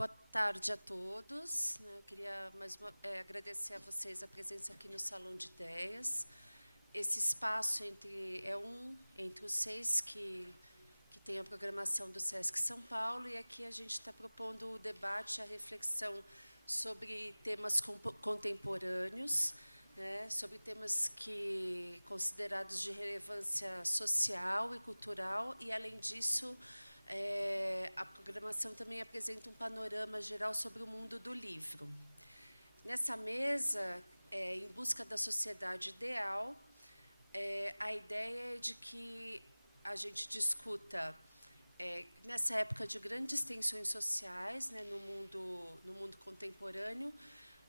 Boa tarde a todos. Eu queria agradecer a vocês a presença aqui no Salão de Ideias. Esse espaço entre os 6 que tem a programação do SESC São Paulo, e aqui a gente está propondo o debate, a reflexão sobre temas contemporâneos, né, sobre temas considerados de relevância social e cultural, e, além disso, a programação também apresenta um panorama geral sobre o mundo do livro. Nessa mesa, em busca da sociedade ideal, a ideia é de que a gente discuta, nessa época de grandes tensões sociais, né, no mundo contemporâneo,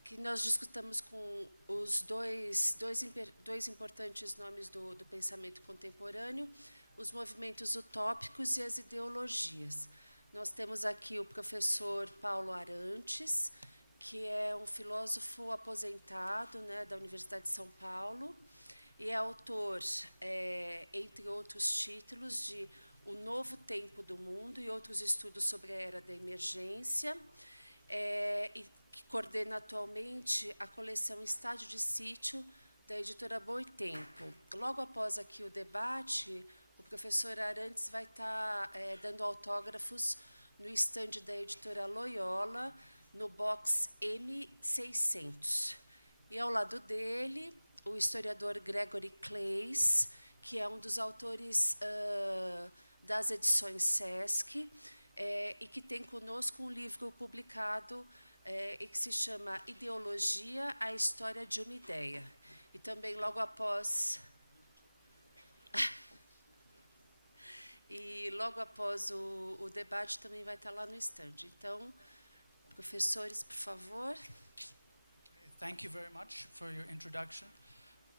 que nós discutamos com os dois importantes nomes do pensamento contemporâneo, os movimentos utópicos e as ideologias. Nós temos aqui o professor Paulo Arantes, que é um filósofo aposentado, né, da Universidade de São Paulo, e é autor, entre outros títulos, de O Novo Tempo do Mundo e outros estudos sobre a era da emergência, e que coordena atualmente a coleção Estádio de Sítio, da editora Boitempo. Logo após aqui o debate, o professor Arantes vai estar dando autógrafos no estande da editora Loyola, no box M600. E, ao lado dele, o historiador Gregory Claeys, que é um dos autores das edições SESC, e que tem conosco um livro publicado e que se chama Ideologia, a História de uma Ideia. E também, logo após... E, logo após o debate, também vai estar lá no estande. Então, professores, por favor. Thank you very much for your introduction.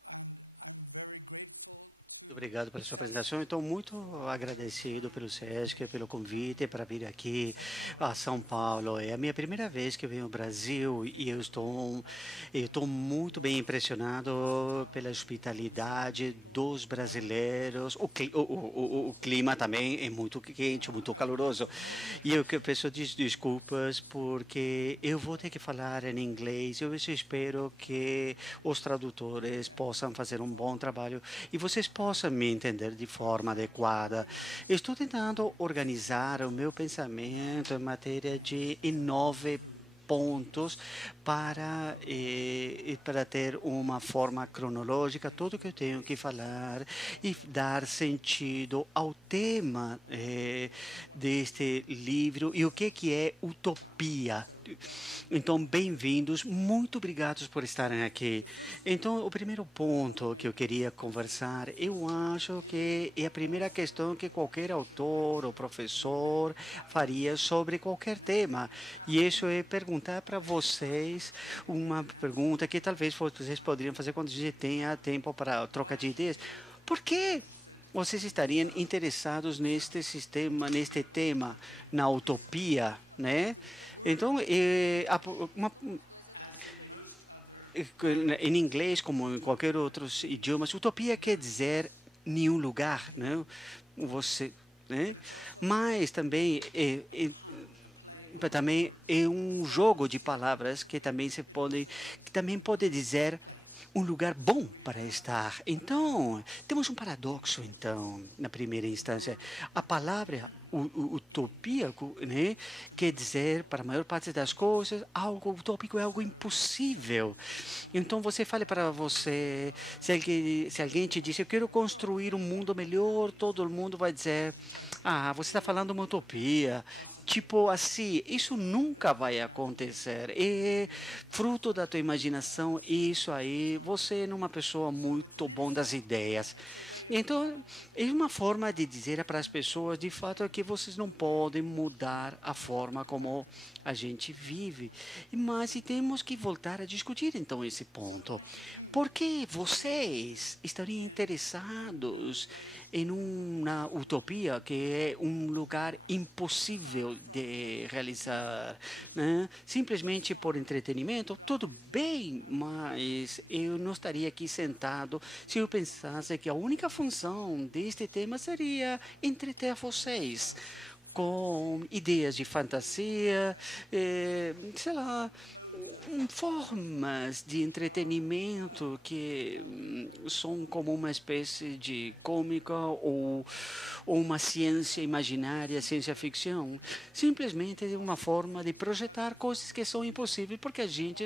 And I'm very grateful to Obrigado pela sua apresentação. Estou muito agradecido pelo SESC, pelo convite para vir aqui a São Paulo. É a minha primeira vez que venho ao Brasil e eu estou muito bem impressionado pela hospitalidade dos brasileiros. O clima também é muito quente, muito caloroso. E eu peço desculpas porque eu vou ter que falar em inglês. Eu espero que os tradutores possam fazer um bom trabalho e vocês possam me entender de forma adequada. Estou tentando organizar o meu pensamento em matéria de 9 pontos para ter uma forma cronológica, tudo que eu tenho que falar e dar sentido ao tema deste livro e o que é utopia. Então, bem-vindos, muito obrigados por estarem aqui. Então, o primeiro ponto que eu queria conversar, eu acho que é a primeira questão que qualquer autor ou professor faria sobre qualquer tema, e isso é perguntar para vocês uma pergunta que talvez vocês poderiam fazer quando a gente tenha tempo para trocar de ideias. Por que vocês estariam interessados neste tema, na utopia, né? Então, em inglês, como em qualquer outro idioma, utopia quer dizer nenhum lugar, né? Né? Mas também é um jogo de palavras que também pode dizer um lugar bom para estar. Então, temos um paradoxo, então, na primeira instância. A palavra utopia, né, quer dizer, para a maior parte das coisas, algo utópico é algo impossível. Então, você fala para você, se alguém te diz, eu quero construir um mundo melhor, todo mundo vai dizer, você está falando uma utopia. Tipo assim, isso nunca vai acontecer. É fruto da tua imaginação, isso aí. Você é uma pessoa muito bom das ideias. Então, é uma forma de dizer para as pessoas, de fato, que vocês não podem mudar a forma como a gente vive. Mas temos que voltar a discutir, então, esse ponto. Por que vocês estariam interessados em uma utopia que é um lugar impossível de realizar, né? Simplesmente por entretenimento? Tudo bem, mas eu não estaria aqui sentado se eu pensasse que a única função deste tema seria entreter vocês. com ideias de fantasia, sei lá, formas de entretenimento que são como uma espécie de cômica ou uma ciência imaginária, ciência ficção. Simplesmente é uma forma de projetar coisas que são impossíveis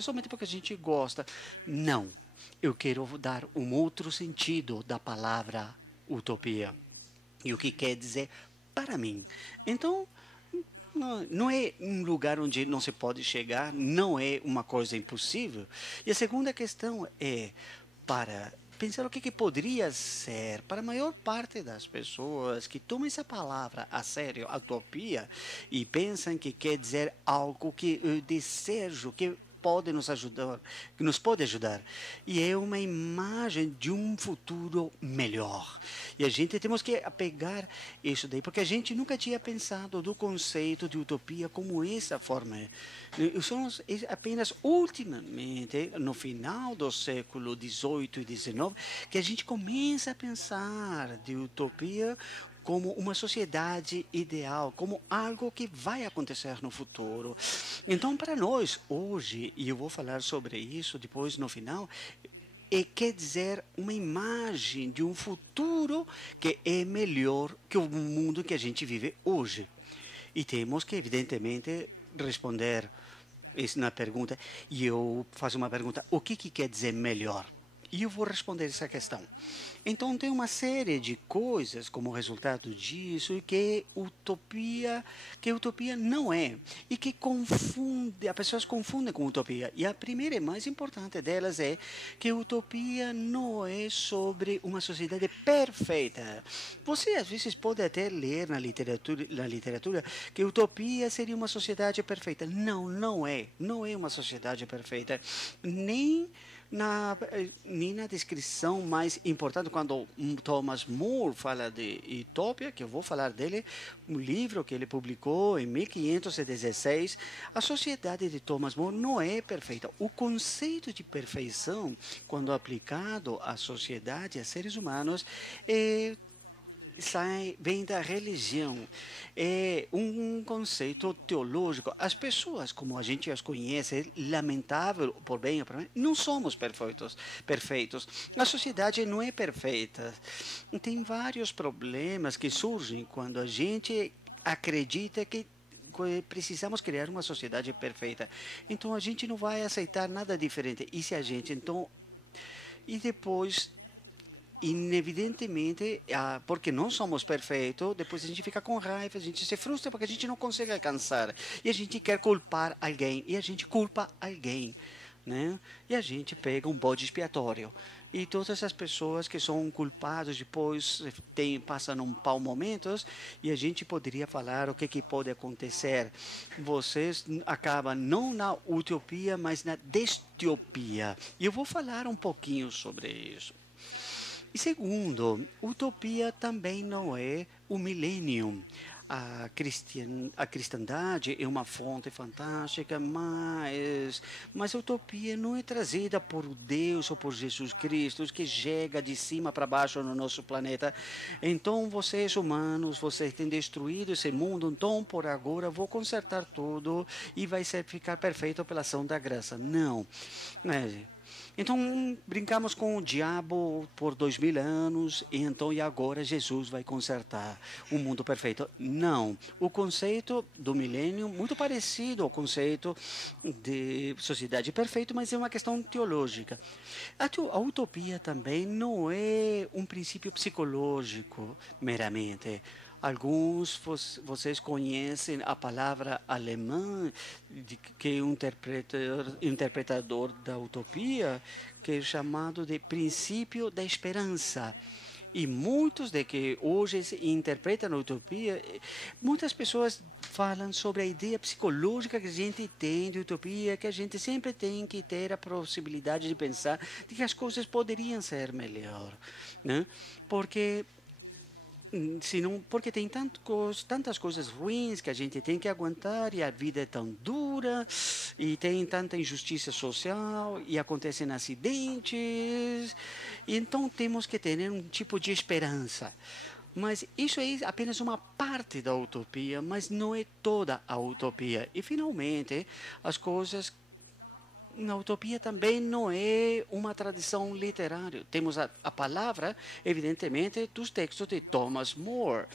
somente porque a gente gosta. Não, eu quero dar um outro sentido da palavra utopia e o que quer dizer para mim. Então, não é um lugar onde não se pode chegar, não é uma coisa impossível. E a segunda questão é para pensar o que poderia ser para a maior parte das pessoas que tomam essa palavra a sério, a utopia, e pensam que quer dizer algo que eu desejo, que pode nos ajudar, que nos pode ajudar. E é uma imagem de um futuro melhor. E a gente temos que apegar isso daí, porque a gente nunca tinha pensado do conceito de utopia como essa forma. Somos apenas ultimamente, no final do século XVIII e XIX, que a gente começa a pensar de utopia como uma sociedade ideal, como algo que vai acontecer no futuro. Então, para nós, hoje, e eu vou falar sobre isso depois no final, quer dizer uma imagem de um futuro que é melhor que o mundo que a gente vive hoje. E temos que, evidentemente, responder isso na pergunta. E eu faço uma pergunta: o que quer dizer melhor? E eu vou responder essa questão. Então, tem uma série de coisas como resultado disso que utopia não é. E que as pessoas confundem com utopia. E a primeira e mais importante delas é que utopia não é sobre uma sociedade perfeita. Você, às vezes, pode até ler na literatura que utopia seria uma sociedade perfeita. Não, não é. Não é uma sociedade perfeita. Nem na descrição mais importante, quando Thomas More fala de utopia, que eu vou falar dele, um livro que ele publicou em 1516, a sociedade de Thomas More não é perfeita. O conceito de perfeição, quando aplicado à sociedade, a seres humanos, vem da religião. É um conceito teológico. As pessoas, como a gente as conhece, lamentável, por bem ou por mal, não somos perfeitos. A sociedade não é perfeita. Tem vários problemas que surgem quando a gente acredita que precisamos criar uma sociedade perfeita. Então, a gente não vai aceitar nada diferente. E se a gente, então... E depois, inevidentemente, porque não somos perfeitos, depois a gente fica com raiva, a gente se frustra porque a gente não consegue alcançar. E a gente quer culpar alguém, e a gente culpa alguém. Né? E a gente pega um bode expiatório. E todas as pessoas que são culpadas depois passam um mau momentos, e a gente poderia falar o que pode acontecer. Vocês acabam não na utopia, mas na distopia. E eu vou falar um pouquinho sobre isso. E segundo, utopia também não é o milênio. A cristandade é uma fonte fantástica, mas a utopia não é trazida por Deus ou por Jesus Cristo, que chega de cima para baixo no nosso planeta. Então, vocês humanos, vocês têm destruído esse mundo, então, por agora, vou consertar tudo e vai ficar perfeito pela ação da graça. Não. Então, brincamos com o diabo por 2000 anos, e agora Jesus vai consertar o mundo perfeito. Não. O conceito do milênio, muito parecido ao conceito de sociedade perfeita, mas é uma questão teológica. A utopia também não é um princípio psicológico meramente. Alguns vocês conhecem a palavra alemã, que é um interpretador da utopia, que é chamado de princípio da esperança. E muitos de que hoje se interpretam a utopia, muitas pessoas falam sobre a ideia psicológica que a gente tem de utopia, que a gente sempre tem que ter a possibilidade de pensar de que as coisas poderiam ser melhor, né? Porque tem tantas coisas ruins que a gente tem que aguentar, e a vida é tão dura, e tem tanta injustiça social, e acontecem acidentes, E então temos que ter um tipo de esperança. Mas isso é apenas uma parte da utopia, mas não é toda a utopia. E, finalmente, as coisas na utopia também não é uma tradição literária. Temos a palavra, evidentemente, dos textos de Thomas More.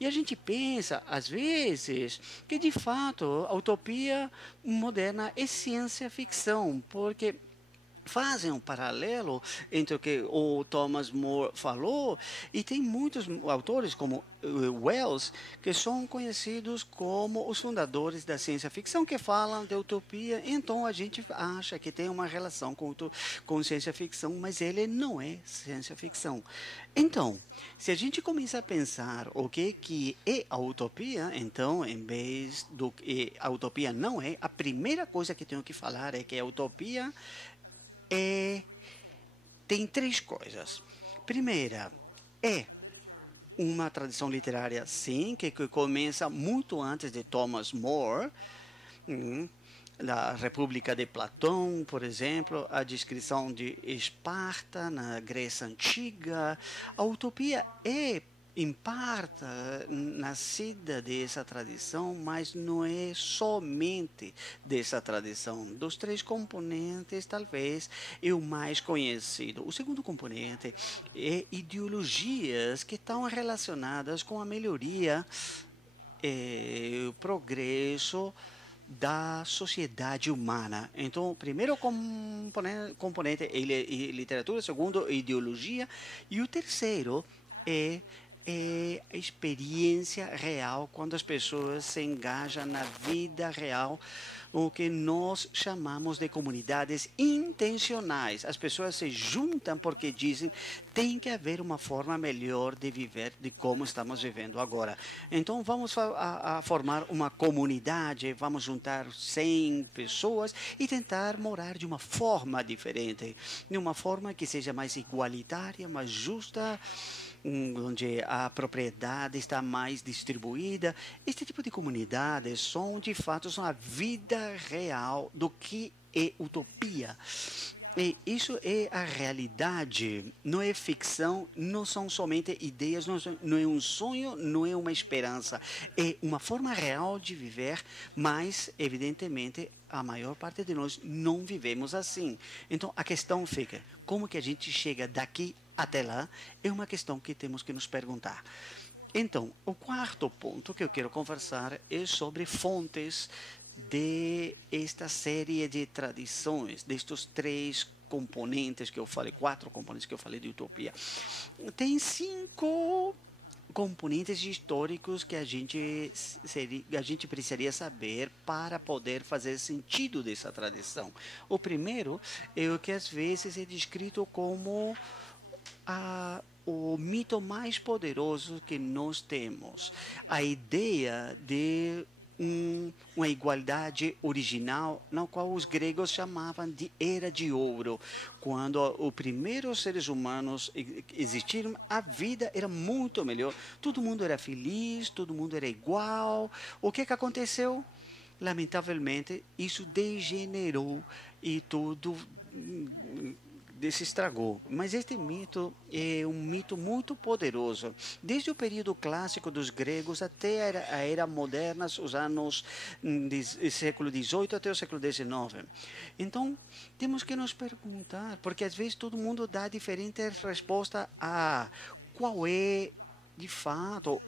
E a gente pensa, às vezes, que, de fato, a utopia moderna é ciência ficção, porque fazem um paralelo entre o que o Thomas More falou e tem muitos autores como Wells que são conhecidos como os fundadores da ciência ficção que falam de utopia. Então a gente acha que tem uma relação com ciência ficção, mas ele não é ciência ficção. Então, se a gente começa a pensar o que é a utopia, então, em vez do que a utopia não é, a primeira coisa que tenho que falar é que a utopia tem três coisas. Primeira, é uma tradição literária, sim, que começa muito antes de Thomas More, da República de Platão, por exemplo, a descrição de Esparta na Grécia Antiga. A utopia é, em parte, nascida dessa tradição, mas não é somente dessa tradição. Dos três componentes, talvez, é o mais conhecido. O segundo componente é ideologias que estão relacionadas com a melhoria e o progresso da sociedade humana. Então, o primeiro componente é literatura, o segundo é ideologia, e o terceiro é a experiência real, quando as pessoas se engajam na vida real, o que nós chamamos de comunidades intencionais. As pessoas se juntam porque dizem tem que haver uma forma melhor de viver de como estamos vivendo agora. Então, vamos a formar uma comunidade, vamos juntar 100 pessoas e tentar morar de uma forma diferente, de uma forma que seja mais igualitária, mais justa, onde a propriedade está mais distribuída. Este tipo de comunidades são, de fato, a vida real do que é utopia. E isso é a realidade, não é ficção, não são somente ideias, não é um sonho, não é uma esperança. É uma forma real de viver, mas, evidentemente, a maior parte de nós não vivemos assim. Então, a questão fica, como que a gente chega daqui até lá, é uma questão que temos que nos perguntar. Então, o quarto ponto que eu quero conversar é sobre fontes de esta série de tradições, destes três componentes que eu falei, quatro componentes que eu falei de utopia. Tem 5 componentes históricos que a gente precisaria saber para poder fazer sentido dessa tradição. O primeiro é o que às vezes é descrito como o mito mais poderoso que nós temos, a ideia de uma igualdade original, na qual os gregos chamavam de Era de Ouro. Quando os primeiros seres humanos existiram, a vida era muito melhor. Todo mundo era feliz, todo mundo era igual. O que aconteceu? Lamentavelmente, isso degenerou e tudo se estragou. Mas este mito é um mito muito poderoso. Desde o período clássico dos gregos até a era moderna, os anos do século XVIII até o século XIX. Então, temos que nos perguntar, porque às vezes todo mundo dá diferentes respostas a qual é de fato,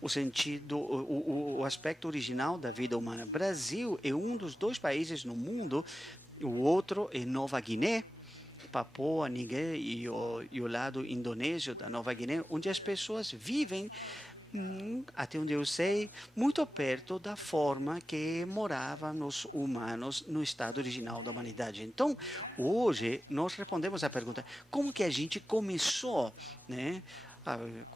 o sentido, o aspecto original da vida humana. Brasil é um dos 2 países no mundo, o outro é Nova Guiné, Papua Nigué e o lado indonésio da Nova Guiné, onde as pessoas vivem, até onde eu sei, muito perto da forma que moravam os humanos no estado original da humanidade. Então, hoje, nós respondemos à pergunta, como que a gente começou, né?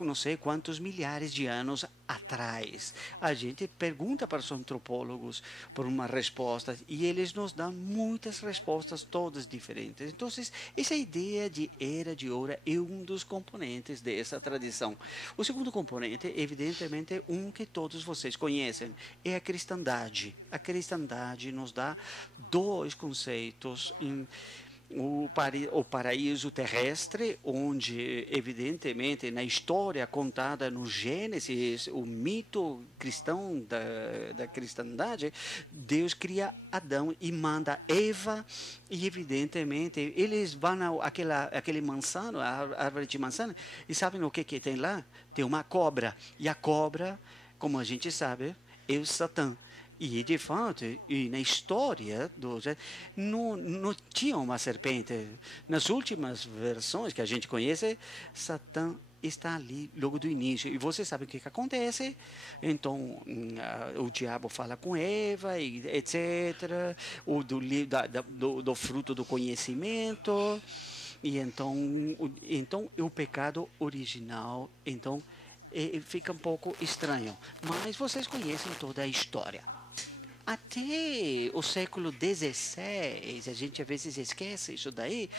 Não sei quantos milhares de anos atrás. A gente pergunta para os antropólogos por uma resposta e eles nos dão muitas respostas, todas diferentes. Então, essa ideia de Era de Ouro é um dos componentes dessa tradição. O segundo componente, evidentemente, é um que todos vocês conhecem, é a cristandade. A cristandade nos dá 2 conceitos o paraíso terrestre, onde, evidentemente, na história contada no Gênesis, o mito cristão da cristandade, Deus cria Adão e manda Eva, e, evidentemente, eles vão àquele mansão, a árvore de maçã, e sabem o que tem lá? Tem uma cobra, e a cobra, como a gente sabe, é o Satã. E, de fato, e na história, não tinha uma serpente. Nas últimas versões que a gente conhece, Satã está ali logo do início. E você sabe o que acontece? Então, o diabo fala com Eva, e etc., do fruto do conhecimento. E então o pecado original, então, fica um pouco estranho. Mas vocês conhecem toda a história. Até o século XVI, a gente às vezes esquece isso daí,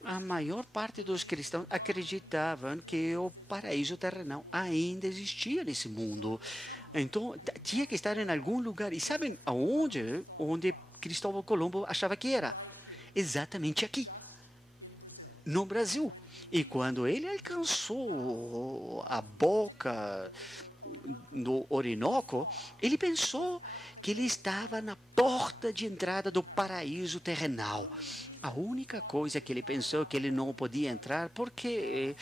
a maior parte dos cristãos acreditavam que o paraíso terrenal ainda existia nesse mundo. Então, tinha que estar em algum lugar. E sabem aonde? Onde Cristóvão Colombo achava que era? Exatamente aqui, no Brasil. E quando ele alcançou a boca do Orinoco, ele pensou que ele estava na porta de entrada do paraíso terrenal. A única coisa que ele pensou que ele não podia entrar porque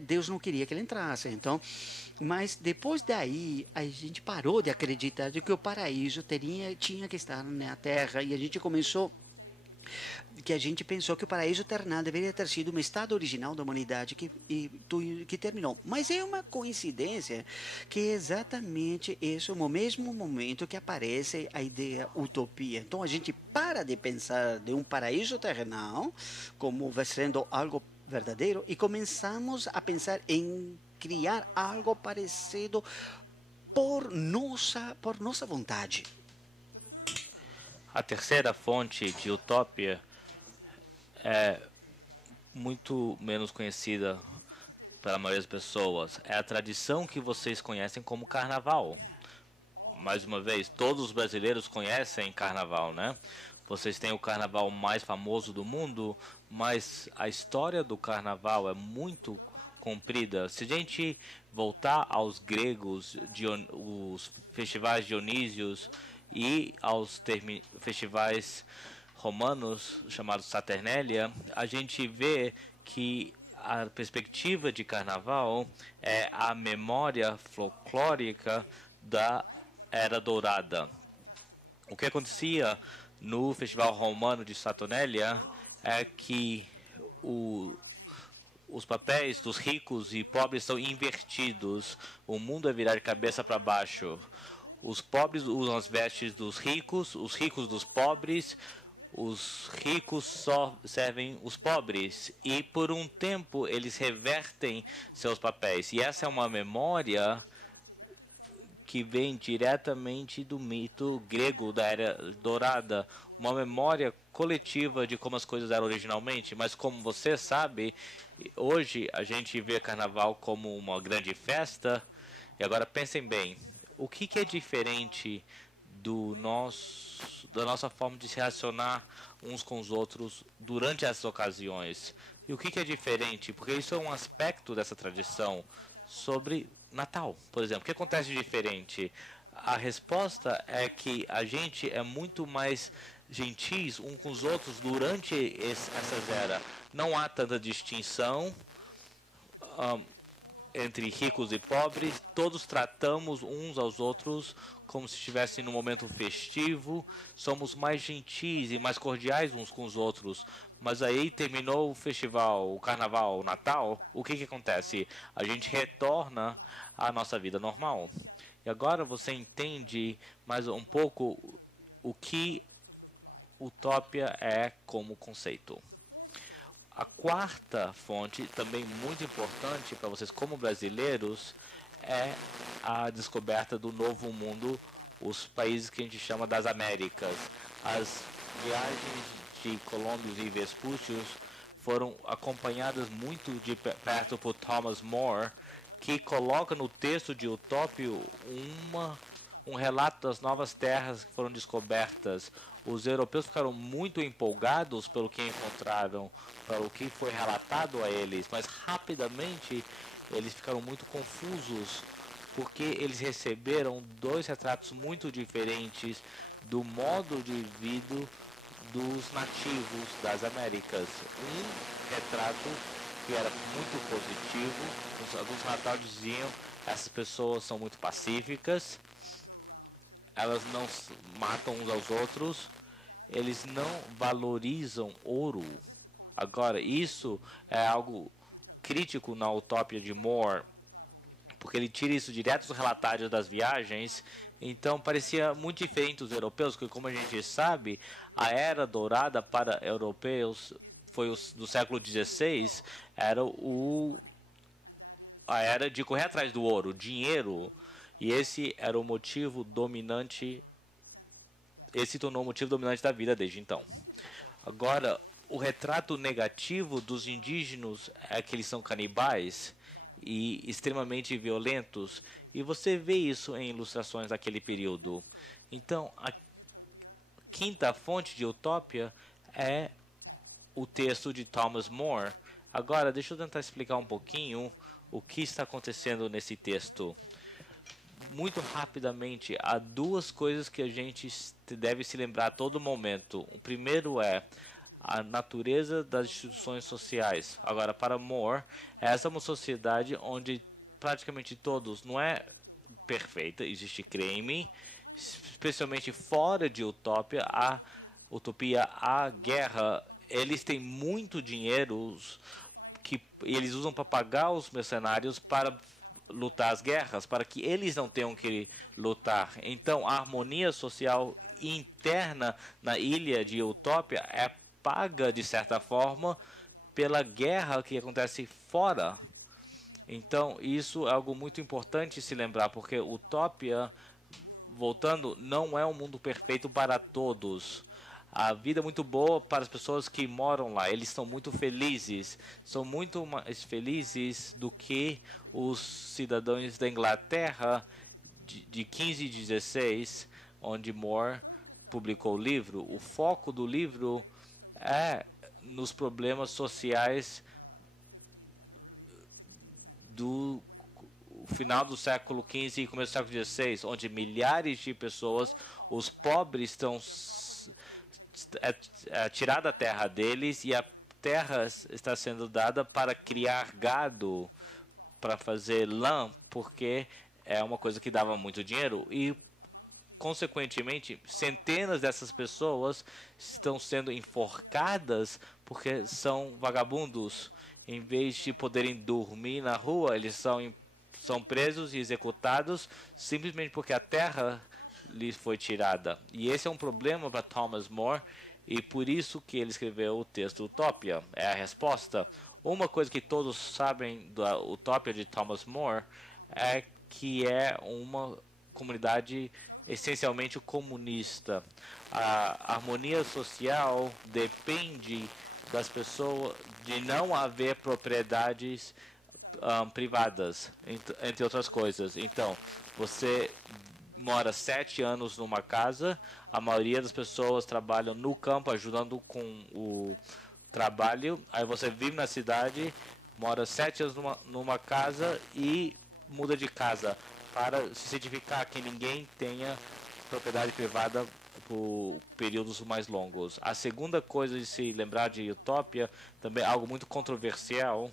Deus não queria que ele entrasse. Então, mas depois daí a gente parou de acreditar de que o paraíso tinha que estar na Terra, e a gente pensou que o paraíso terrenal deveria ter sido um estado original da humanidade que terminou. Mas é uma coincidência que é exatamente isso, no mesmo momento que aparece a ideia utopia. Então, a gente para de pensar de um paraíso terrenal como sendo algo verdadeiro e começamos a pensar em criar algo parecido por nossa vontade. A terceira fonte de utopia é muito menos conhecida pela maioria das pessoas. É a tradição que vocês conhecem como carnaval. Mais uma vez, todos os brasileiros conhecem carnaval, né? Vocês têm o carnaval mais famoso do mundo, mas a história do carnaval é muito comprida. Se a gente voltar aos gregos, os festivais dionísios e aos festivais romanos chamados Saturnélia, a gente vê que a perspectiva de carnaval é a memória folclórica da Era Dourada. O que acontecia no Festival Romano de Saturnélia é que os papéis dos ricos e pobres são invertidos. O mundo é virar de cabeça para baixo. Os pobres usam as vestes dos ricos, os ricos dos pobres. Os ricos só servem os pobres. E por um tempo eles revertem seus papéis. E essa é uma memória que vem diretamente do mito grego da Era Dourada. Uma memória coletiva de como as coisas eram originalmente. Mas como você sabe, hoje a gente vê carnaval como uma grande festa. E agora pensem bem, o que é diferente da nossa forma de se relacionar uns com os outros durante essas ocasiões? E o que é diferente? Porque isso é um aspecto dessa tradição sobre Natal, por exemplo. O que acontece de diferente? A resposta é que a gente é muito mais gentis uns com os outros durante essas eras. Não há tanta distinção entre ricos e pobres. Todos tratamos uns aos outros como se estivessem num momento festivo. Somos mais gentis e mais cordiais uns com os outros. Mas aí terminou o festival, o carnaval, o Natal, o que acontece? A gente retorna à nossa vida normal. E agora você entende mais um pouco o que utopia é como conceito. A quarta fonte, também muito importante para vocês como brasileiros, é a descoberta do novo mundo, os países que a gente chama das Américas. As viagens de Colombo e Vespúcios foram acompanhadas muito de perto por Thomas More, que coloca no texto de Utopia um relato das novas terras que foram descobertas. Os europeus ficaram muito empolgados pelo que encontraram, pelo que foi relatado a eles, mas rapidamente eles ficaram muito confusos, porque eles receberam dois retratos muito diferentes do modo de vida dos nativos das Américas. Um retrato que era muito positivo, alguns relatórios diziam que essas pessoas são muito pacíficas, elas não matam uns aos outros, eles não valorizam ouro. Agora, isso é algo crítico na Utopia de More, porque ele tira isso direto do relatório das viagens. Então parecia muito diferente dos europeus, porque, como a gente sabe, a era dourada para europeus foi do século XVI, era a era de correr atrás do ouro, dinheiro, e esse era o motivo dominante. Esse se tornou o motivo dominante da vida desde então. Agora, o retrato negativo dos indígenas é que eles são canibais e extremamente violentos, e você vê isso em ilustrações daquele período. Então, a quinta fonte de Utopia é o texto de Thomas More. Agora, deixa eu tentar explicar um pouquinho o que está acontecendo nesse texto. Muito rapidamente, há duas coisas que a gente deve se lembrar a todo momento. O primeiro é a natureza das instituições sociais. Agora, para More, essa é uma sociedade onde praticamente todos, não é perfeita, existe crime, especialmente fora de Utopia, a guerra. Eles têm muito dinheiro que eles usam para pagar os mercenários para lutar as guerras, para que eles não tenham que lutar. Então, a harmonia social interna na ilha de Utopia é paga, de certa forma, pela guerra que acontece fora. Então, isso é algo muito importante se lembrar, porque Utopia, voltando, não é um mundo perfeito para todos. A vida é muito boa para as pessoas que moram lá. Eles são muito felizes. São muito mais felizes do que os cidadãos da Inglaterra de 15 e 16, onde More publicou o livro. O foco do livro é nos problemas sociais do final do século XV e começo do século XVI, onde milhares de pessoas, os pobres, estão tirada a terra deles e a terra está sendo dada para criar gado, para fazer lã, porque é uma coisa que dava muito dinheiro e, consequentemente, centenas dessas pessoas estão sendo enforcadas porque são vagabundos. Em vez de poderem dormir na rua, eles são presos e executados simplesmente porque a terra lhes foi tirada. E esse é um problema para Thomas More, e por isso que ele escreveu o texto Utopia. É a resposta. Uma coisa que todos sabem da Utopia de Thomas More é que é uma comunidade essencialmente comunista. A harmonia social depende das pessoas, de não haver propriedades privadas, entre outras coisas. Então, você mora 7 anos numa casa, a maioria das pessoas trabalham no campo, ajudando com o trabalho, aí você vive na cidade, mora 7 anos numa casa e muda de casa, para se certificar que ninguém tenha propriedade privada por períodos mais longos. A segunda coisa de se lembrar de Utopia, também é algo muito controversial.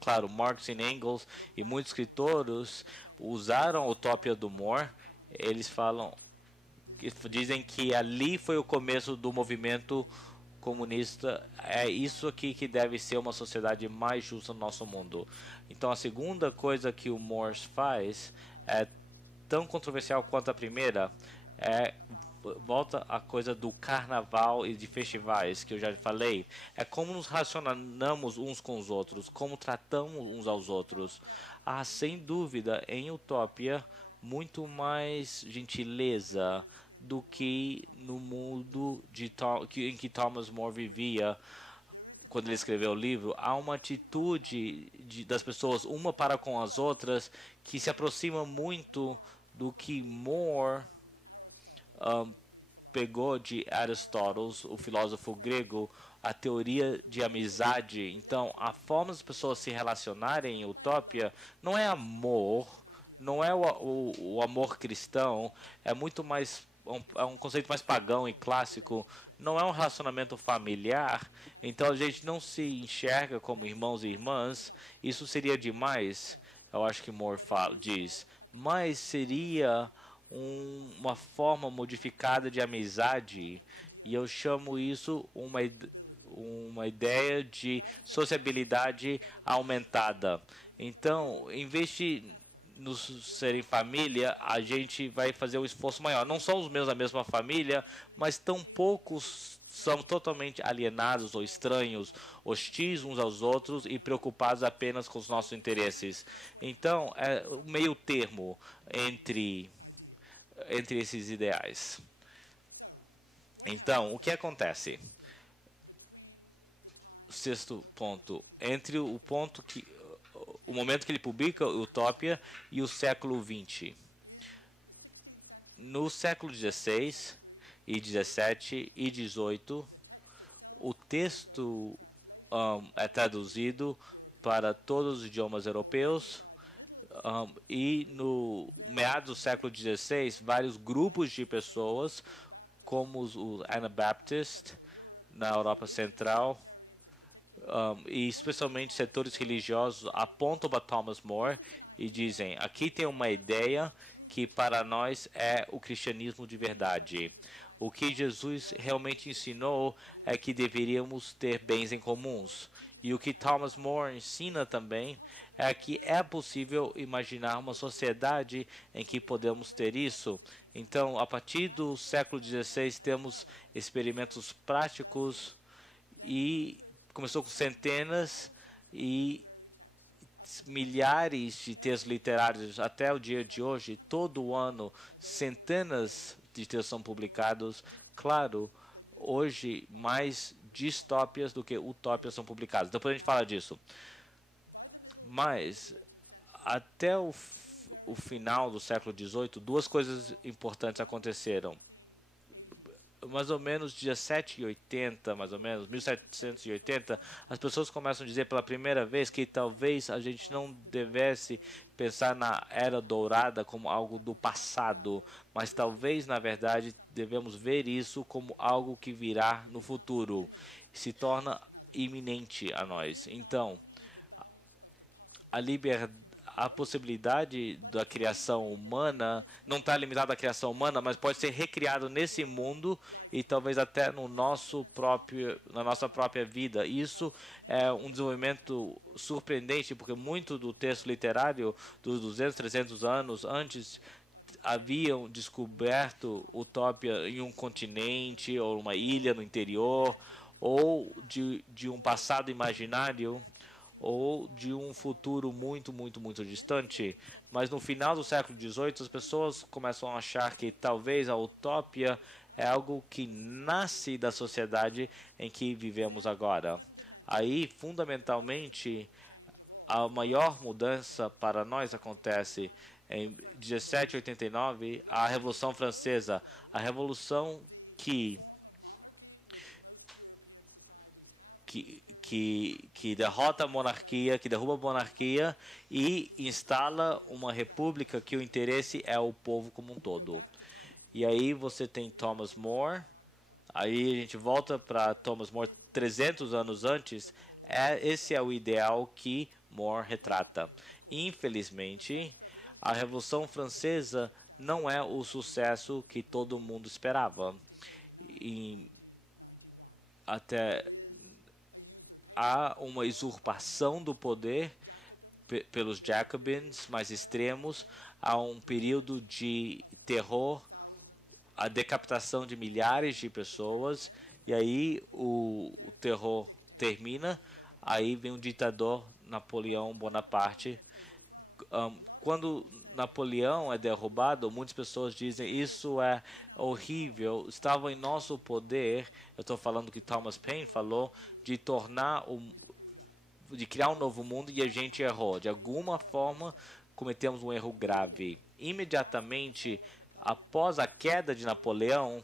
Claro, Marx e Engels e muitos escritores usaram a Utopia do More. Eles dizem que ali foi o começo do movimento comunista. É isso aqui que deve ser uma sociedade mais justa no nosso mundo. Então, a segunda coisa que o Morse faz é tão controversial quanto a primeira. Volta a coisa do carnaval e de festivais, que eu já falei. É como nos relacionamos uns com os outros, como tratamos uns aos outros. Há, sem dúvida, em Utopia, muito mais gentileza do que no mundo em que Thomas More vivia. quando ele escreveu o livro, há uma atitude das pessoas uma para com as outras que se aproxima muito do que More pegou de Aristóteles, o filósofo grego, a teoria de amizade. Então, a forma das pessoas se relacionarem em Utopia não é amor, não é o amor cristão, é muito mais é um conceito mais pagão e clássico, não é um relacionamento familiar, então a gente não se enxerga como irmãos e irmãs, isso seria demais, eu acho que More diz, mas seria uma forma modificada de amizade, e eu chamo isso uma ideia de sociabilidade aumentada. Então, em vez de nos serem família, a gente vai fazer um esforço maior. Não somos mesmo a mesma família, mas tão poucos são totalmente alienados ou estranhos, hostis uns aos outros e preocupados apenas com os nossos interesses. Então, é o meio termo entre esses ideais. Então, o que acontece? Sexto ponto, entre o momento que ele publica Utopia e o século XX. No século XVI e XVII e XVIII, o texto é traduzido para todos os idiomas europeus e no meados do século XVI, vários grupos de pessoas, como os Anabaptists na Europa Central, e especialmente setores religiosos, apontam para Thomas More e dizem, aqui tem uma ideia que para nós é o cristianismo de verdade. O que Jesus realmente ensinou é que deveríamos ter bens em comuns. E o que Thomas More ensina também é que é possível imaginar uma sociedade em que podemos ter isso. Então, a partir do século XVI, temos experimentos práticos e começou com centenas e milhares de textos literários até o dia de hoje. Todo ano, centenas de textos são publicados. Claro, hoje, mais distópias do que utópias são publicadas. Depois a gente fala disso. Mas, até o final do século XVIII, duas coisas importantes aconteceram. Mais ou menos 1780, mais ou menos, 1780, as pessoas começam a dizer pela primeira vez que talvez a gente não devesse pensar na Era Dourada como algo do passado, mas talvez, na verdade, devemos ver isso como algo que virá no futuro, se torna iminente a nós. Então, a possibilidade da criação humana não está limitada à criação humana, mas pode ser recriado nesse mundo e talvez até na nossa própria vida. Isso é um desenvolvimento surpreendente, porque muito do texto literário dos 200, 300 anos antes haviam descoberto Utopia em um continente ou uma ilha no interior, ou de um passado imaginário, ou de um futuro muito, muito, muito distante. Mas no final do século XVIII, as pessoas começam a achar que talvez a utopia é algo que nasce da sociedade em que vivemos agora. Aí, fundamentalmente, a maior mudança para nós acontece em 1789, a Revolução Francesa, a revolução que derrota a monarquia, que derruba a monarquia e instala uma república que o interesse é o povo como um todo. E aí você tem Thomas More, aí a gente volta para Thomas More 300 anos antes, esse é o ideal que More retrata. Infelizmente, a Revolução Francesa não é o sucesso que todo mundo esperava. Há uma usurpação do poder pelos Jacobins mais extremos, há um período de terror, a decapitação de milhares de pessoas, e aí o terror termina, aí vem um ditador, Napoleão Bonaparte, Quando Napoleão é derrubado, muitas pessoas dizem isso é horrível, estava em nosso poder, eu estou falando o que Thomas Paine falou, de criar um novo mundo e a gente errou. De alguma forma, cometemos um erro grave. Imediatamente após a queda de Napoleão,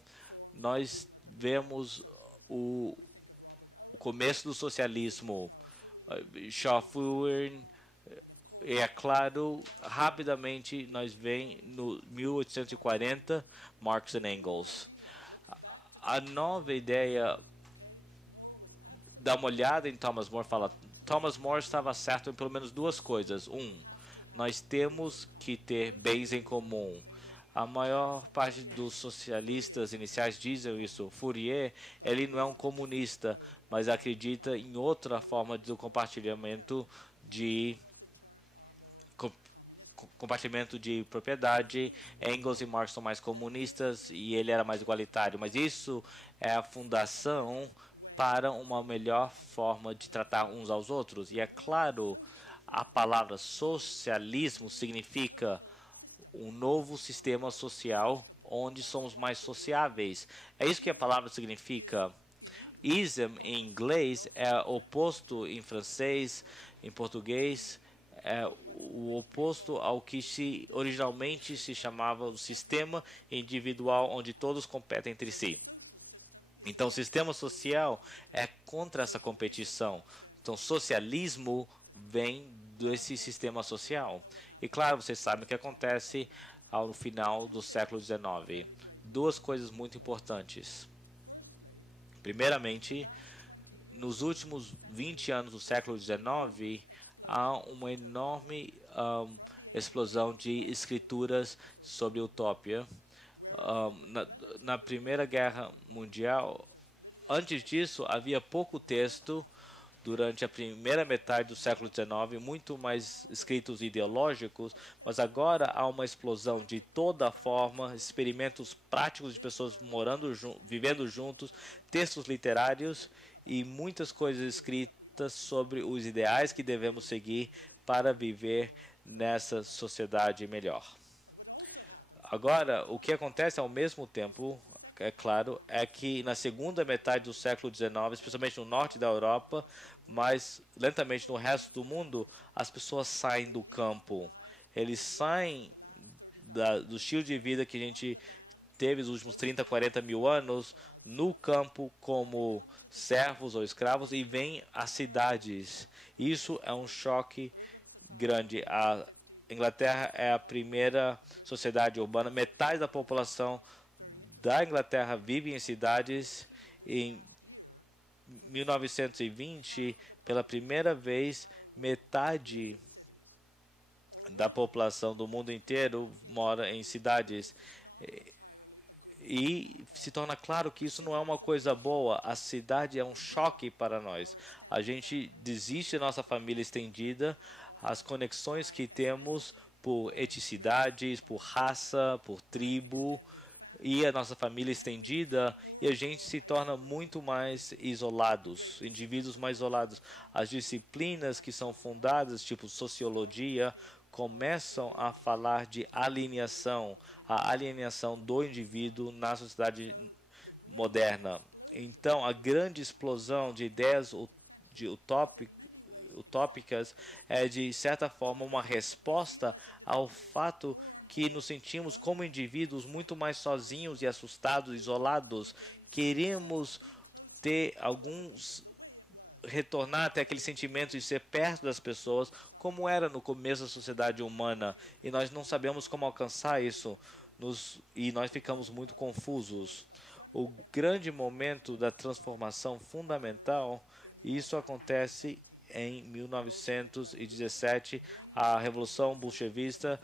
nós vemos o começo do socialismo. Schaeffer, e é claro, rapidamente nós vemos no 1840 Marx e Engels. A nova ideia, dá uma olhada em Thomas More, fala, Thomas More estava certo em pelo menos duas coisas. Nós temos que ter bens em comum. A maior parte dos socialistas iniciais dizem isso. Fourier, ele não é um comunista, mas acredita em outra forma do compartilhamento de propriedade. Engels e Marx são mais comunistas e ele era mais igualitário, mas isso é a fundação para uma melhor forma de tratar uns aos outros. E é claro, a palavra socialismo significa um novo sistema social onde somos mais sociáveis. É isso que a palavra significa. Ism em inglês é oposto em francês, em português, é o oposto ao que originalmente se chamava o sistema individual, onde todos competem entre si. Então, o sistema social é contra essa competição. Então, socialismo vem desse sistema social. E, claro, vocês sabem o que acontece ao final do século XIX. Duas coisas muito importantes. Primeiramente, nos últimos 20 anos do século XIX, há uma enorme explosão de escrituras sobre utopia. Na Primeira Guerra Mundial, antes disso, havia pouco texto. Durante a primeira metade do século XIX, muito mais escritos ideológicos, mas agora há uma explosão de toda forma, experimentos práticos de pessoas vivendo juntos, textos literários e muitas coisas escritas sobre os ideais que devemos seguir para viver nessa sociedade melhor. Agora, o que acontece ao mesmo tempo, é claro, é que na segunda metade do século XIX, especialmente no norte da Europa, mas lentamente no resto do mundo, as pessoas saem do campo. Eles saem do estilo de vida que a gente teve nos últimos 30, 40 mil anos no campo como servos ou escravos e vêm às cidades. Isso é um choque grande. A Inglaterra é a primeira sociedade urbana. Metade da população da Inglaterra vive em cidades. Em 1920, pela primeira vez, metade da população do mundo inteiro mora em cidades. E se torna claro que isso não é uma coisa boa. A cidade é um choque para nós. A gente desiste da nossa família estendida, as conexões que temos por etnicidades, por raça, por tribo, e a nossa família estendida, e a gente se torna muito mais isolados, indivíduos mais isolados. As disciplinas que são fundadas, tipo sociologia, começam a falar de alienação, a alienação do indivíduo na sociedade moderna. Então, a grande explosão de ideias utópicas é, de certa forma, uma resposta ao fato que nos sentimos como indivíduos muito mais sozinhos e assustados, isolados. Queremos retornar até aquele sentimento de ser perto das pessoas, como era no começo da sociedade humana, e nós não sabemos como alcançar isso, e nós ficamos muito confusos. O grande momento da transformação fundamental, isso acontece em 1917, a Revolução Bolchevista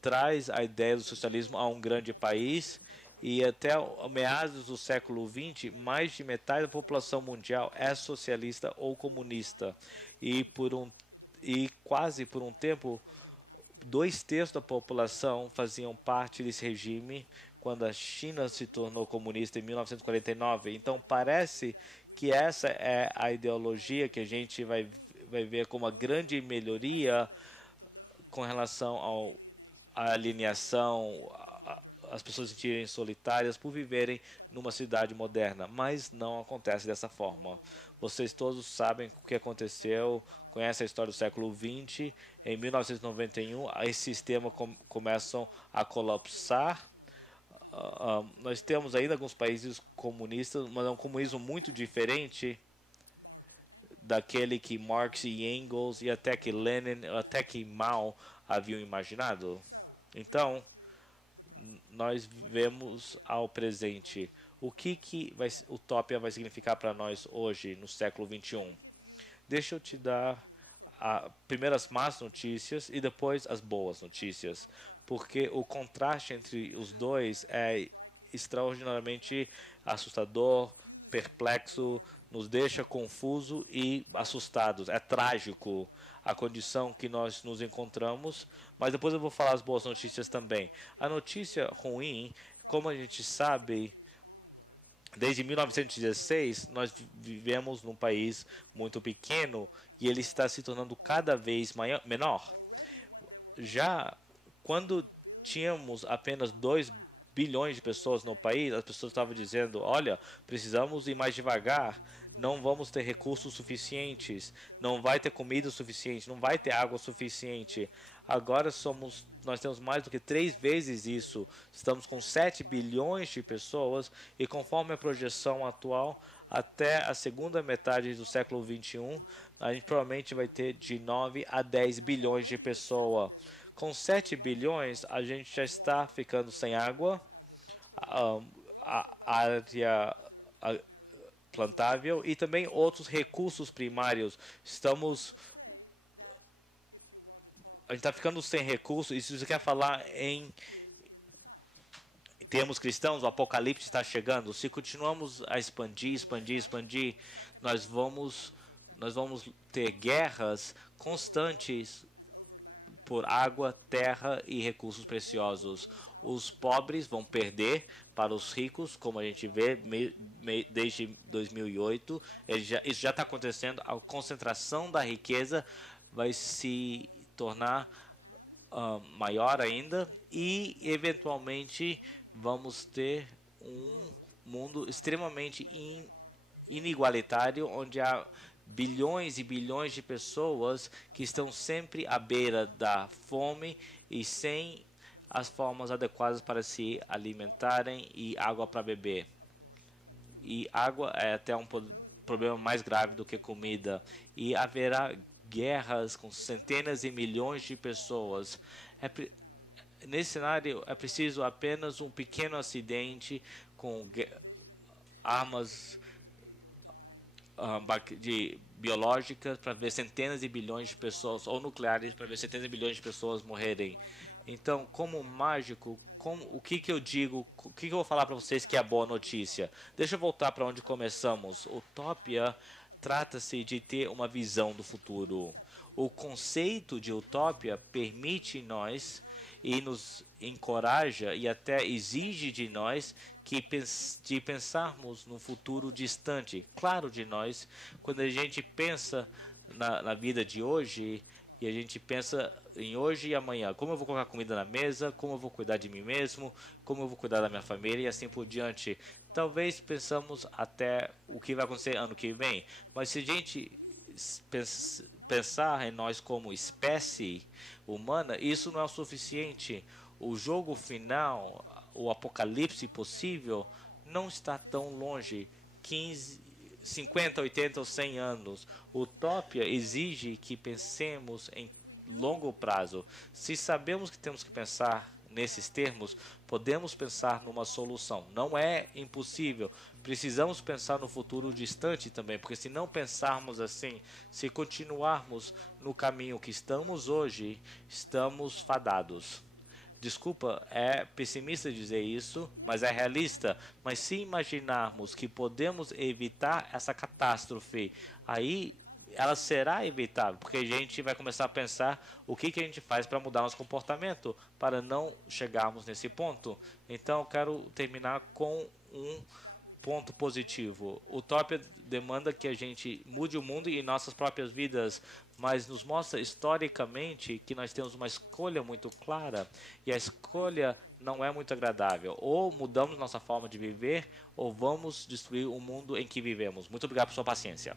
traz a ideia do socialismo a um grande país, E até meados do século XX, mais de metade da população mundial é socialista ou comunista. E quase por um tempo, 2/3 da população faziam parte desse regime quando a China se tornou comunista em 1949. Então, parece que essa é a ideologia que a gente vai ver como uma grande melhoria com relação à alienação, as pessoas se sentirem solitárias por viverem numa cidade moderna, mas não acontece dessa forma. Vocês todos sabem o que aconteceu, conhecem a história do século XX. Em 1991, esse sistema começam a colapsar. Nós temos ainda alguns países comunistas, mas é um comunismo muito diferente daquele que Marx e Engels e até que Lenin, até que Mao haviam imaginado. Então, nós vemos ao presente. O que Utopia vai significar para nós hoje, no século XXI? Deixa eu te dar primeiro as más notícias e depois as boas notícias, porque o contraste entre os dois é extraordinariamente assustador, perplexo, nos deixa confuso e assustados. É trágico a condição que nós nos encontramos, mas depois eu vou falar as boas notícias também. A notícia ruim, como a gente sabe, desde 1916, nós vivemos num país muito pequeno e ele está se tornando cada vez menor. Já quando tínhamos apenas 2 bilhões de pessoas no país, as pessoas estavam dizendo, olha, precisamos ir mais devagar, não vamos ter recursos suficientes, não vai ter comida suficiente, não vai ter água suficiente. Agora nós temos mais do que 3 vezes isso. Estamos com 7 bilhões de pessoas e conforme a projeção atual, até a segunda metade do século XXI, a gente provavelmente vai ter de 9 a 10 bilhões de pessoas. Com 7 bilhões, a gente já está ficando sem água, a área plantável e também outros recursos primários. A gente está ficando sem recursos, e se você quer falar em termos cristãos, o apocalipse está chegando. Se continuamos a expandir, nós vamos ter guerras constantes por água, terra e recursos preciosos. Os pobres vão perder para os ricos, como a gente vê desde 2008. Isso já está acontecendo. A concentração da riqueza vai se tornar maior ainda e, eventualmente, vamos ter um mundo extremamente inigualitário, onde há bilhões e bilhões de pessoas que estão sempre à beira da fome e sem as formas adequadas para se alimentarem e água para beber. E água é até um problema mais grave do que comida. E haverá guerras com centenas de milhões de pessoas. Nesse cenário, é preciso apenas um pequeno acidente com armas biológicas para ver centenas de bilhões de pessoas, ou nucleares para ver centenas de bilhões de pessoas morrerem. Então, como mágico, o que eu digo, o que eu vou falar para vocês que é a boa notícia? Deixa eu voltar para onde começamos. Utopia trata-se de ter uma visão do futuro. O conceito de utopia permite nós e nos encoraja e até exige de nós de pensarmos no futuro distante. Claro, de nós, quando a gente pensa na vida de hoje, e a gente pensa em hoje e amanhã, como eu vou colocar comida na mesa, como eu vou cuidar de mim mesmo, como eu vou cuidar da minha família e assim por diante. Talvez pensamos até o que vai acontecer ano que vem, mas se a gente pensar em nós como espécie humana, isso não é o suficiente. O jogo final, o apocalipse possível, não está tão longe. 50, 80 ou 100 anos. Utopia exige que pensemos em longo prazo. Se sabemos que temos que pensar nesses termos, podemos pensar numa solução. Não é impossível. Precisamos pensar no futuro distante também, porque se não pensarmos assim, se continuarmos no caminho que estamos hoje, estamos fadados. Desculpa, é pessimista dizer isso, mas é realista. Mas se imaginarmos que podemos evitar essa catástrofe, aí ela será evitável, porque a gente vai começar a pensar o que a gente faz para mudar nosso comportamento, para não chegarmos nesse ponto. Então, eu quero terminar com um ponto positivo. Utopia demanda que a gente mude o mundo e nossas próprias vidas, mas nos mostra historicamente que nós temos uma escolha muito clara, e a escolha não é muito agradável. Ou mudamos nossa forma de viver, ou vamos destruir o mundo em que vivemos. Muito obrigado por sua paciência.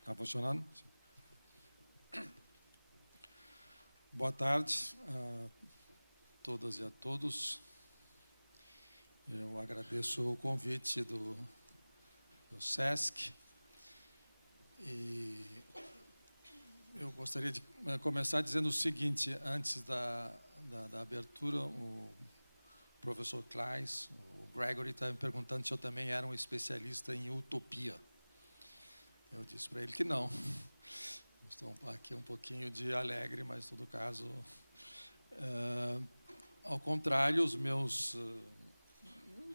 Está funcionando? Boa tarde a todas e a todos. Eu agradeço o convite do SESC e eu gostaria de começar dizendo o seguinte: antes da abertura, o professor Kleis, o Gregory, estava me perguntando se eu também era um especialista em utopia. Eu disse para ele que não. Estou aqui um pouquinho de alegre, mas, em todo caso, ao contrário, os meus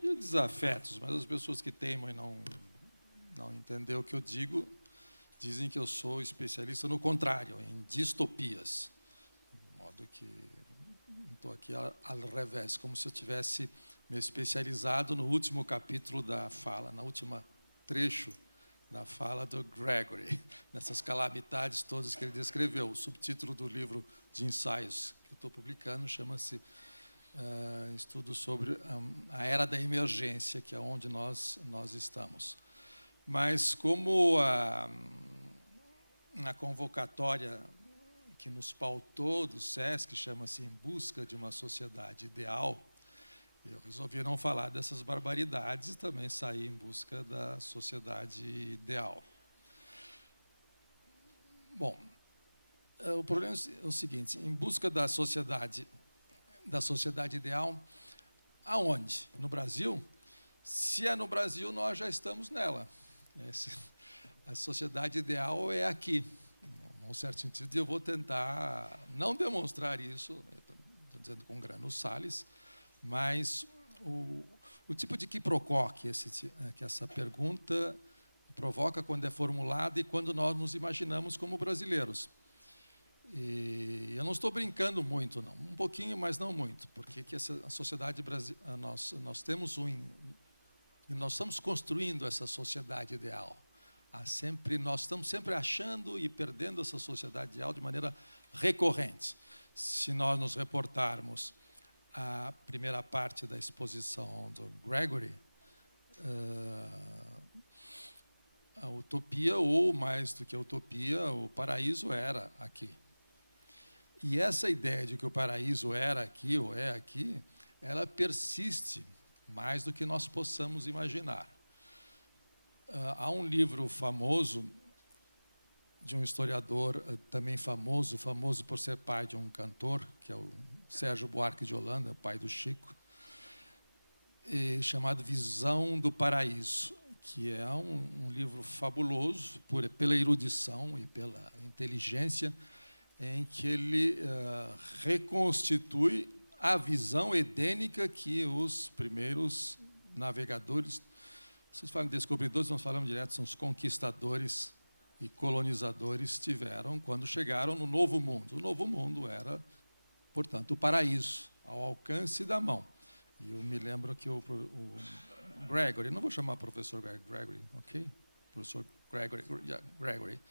desafetos, mas as pessoas que teimam e não entender o que eu digo, dizem que eu sou especialista no contrário, em distopias. De modo que estou aqui ao revés, como se eu tivesse me especializado no último capítulo da fala, no último trecho da fala do Gregory, nessas calamidades todas que ele descreveu. O subtítulo do livro de ensaios que eu estou publicando chama-se Estudo sobre a Era da Emergência, que é onde nós estamos. Mas como a convocatória que nos pautou do SESC chama-se Em Busca de uma Sociedade Ideal, eu resolvi não falar dessas barbaridades e também sair em busca da sociedade ideal. Bom, o problema é o seguinte: em busca da sociedade ideal, aonde? No Brasil? Se é no Brasil, nós já estamos nela. A sociedade ideal é aqui. Num certo sentido, eu vou tentar não demonstrar isso, estou dizendo com Grano Salles, mas o tipo de quiprocó que essa pergunta provoca quando é formulada e quando nós nos imaginamos como brasileiros. E eu não estou brincando muito, não. Um pouquinho, mas não muito, porque a sociedade brasileira, nós estamos construindo essa sociedade ideal. Nós estamos sempre achando e perdendo essa sociedade ideal de maneira recorrente. Se nós nos reportarmos a primeira parte da exposição do Gregory, a utopia, ou mais do que a utopia, o paraíso era aqui. E essa ideia de que o paraíso era aqui ou é aqui, ela persiste mais do que nós possamos imaginar. Há um livro famoso de um historiador também famoso por ser pai de um cantor, que é o Sérgio Buarque de Holanda, pai do Chico, chamado Visão do Paraíso, que é um livro fabuloso pela erudição e pela inteligência, em que ele reconstitui a visão edênica que os primeiros navegadores, vocês falam de descobridores, nós falamos direto, são os conquistadores e colonizadores tiveram quando chegaram no Novo Mundo. O Novo Mundo era, portanto, o paraíso, ao alcance da mão. E eu me lembro que o Gregory, não vou chamar professor Gregory, ok? Professor Gregory,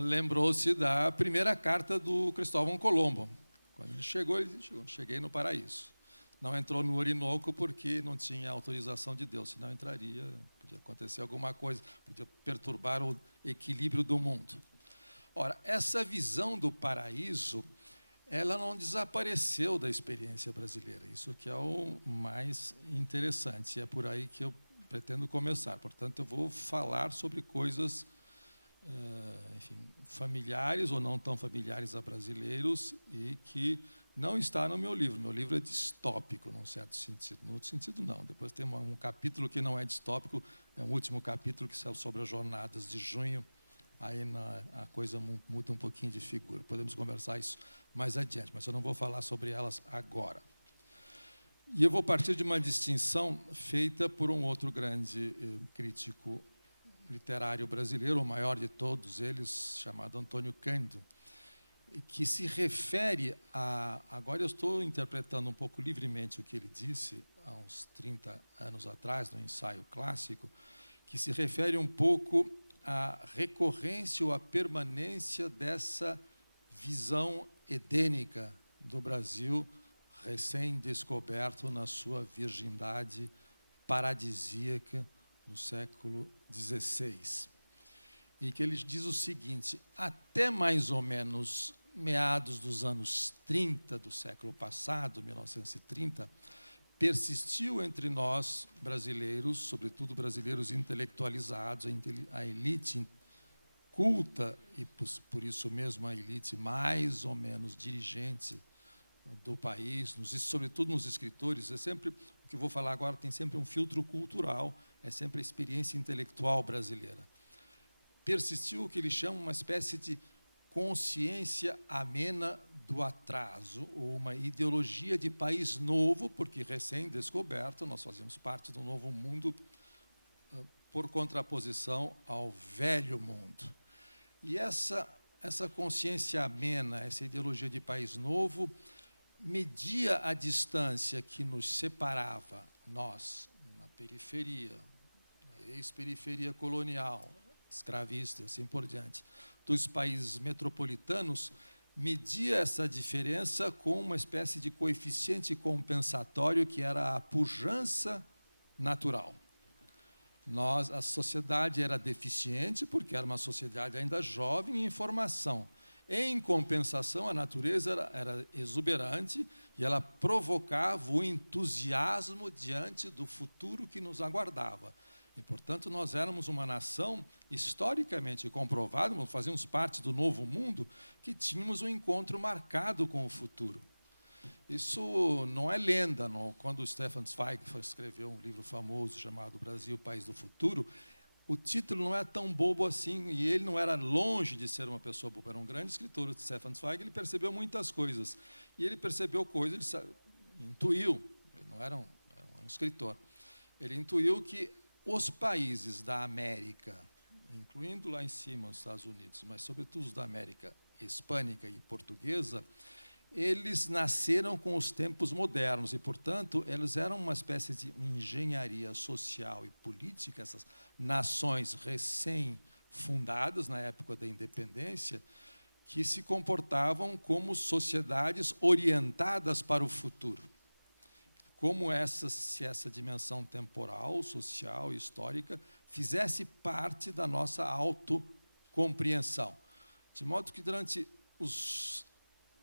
lembrou-se da primeira carta do Cristóvão Colombo. Quando ele chegou, cheguei no paraíso. Não entrou no Orinoco porque não tinha autorização de Deus, senão entraria, podia acontecer alguma coisa, podia perturbar o equilíbrio do mundo. Ora, essa visão do paraíso, ela não desapareceu da experiência brasileira. Isso que é o mais interessante. E é por aí que eu pretendo começar. Portanto, eu vou falar sobre coisas, enfim, familiares ou não tão familiares a brasileiros e que não está no meu livro. Meu livro é distópico, num certo sentido. No outro sentido, não. Depois tem um capítulo que não é distópico, é o último capítulo que saiu sobre as jornadas de junho. Aí a coisa muda um pouquinho de figura. Podemos conversar isso mais adiante, mas eu não vou falar sobre elas agora. E eu vou partir de uma distinção feita por um outro grande crítico literário brasileiro, o maior de todos eles, chamado Antônio Cândido, que se refere a... Agora eu estou interpretando um pouco livremente o que ele disse há uns 30 anos atrás, no ensaio clássico, que se refere um pouco à recorrência ou à permanência dessa visão edênica do Brasil recém-descoberto na sua virgindade paradisíaca no século XVI. E que ele diz o seguinte: até mais ou menos meados dos anos 30 do século passado, 1930, persistiu entre nós, brasileiros, sobretudo brasileiros intelectualizados, a elite culta, e por isso mesmo a elite mais ou menos dirigente do país, sobretudo nos escritores, é sempre, o que eu vou falar agora tem sempre um filtro cultural, é sempre a experiência intelectual brasileira. Persistiu o que ele chama uma espécie de consciência amena do atraso, ou uma ideologia de país novo, porque recém-descoberto, nós fazíamos parte do novo mundo, por contraposição ao velho mundo. E essa consciência amena, essa ideologia de país novo, media a distância que nos separava, nós, na periferia, na ex-periferia colonial, escravista e assim por diante, dos países metropolitanos, media essa diferença com uma espécie de coeficiente compensatório que era a pujança natural. A sociedade era deficiente porque era uma sociedade ainda jovem em formação. Em compensação, a natureza era exuberante e ela provocava o entusiasmo diante do futuro que nos aguardava. E, portanto, nós éramos uma nação historicamente comprovada, fazíamos parte do novo mundo, que tínhamos um encontro marcado com o futuro. Isso não é lenda. Não. Quando o Stefan Zweig escreveu um livro famoso chamado Brasil, País do Futuro, o título não é tão bobo assim, e ele não era longe de ser uma pessoa boba, era um grande escritor, o Stefan Zweig, ele percebeu muitas coisas. E ele percebeu coisas, ele intuiu, ele não era um escritor, ele intuiu que os países da América, incluindo lá em cima os Estados Unidos, mas sobretudo os da América hispânica e portuguesa, eles nasceram com os tempos modernos e, portanto, eles eram uma espécie de engenharia social e política, essas nações recém-fundadas na época da independência, que se comportavam como sociedades orientadas para o futuro. Como se essa dimensão temporal, social e histórica fizesse parte da nossa autocompreensão. De modo que,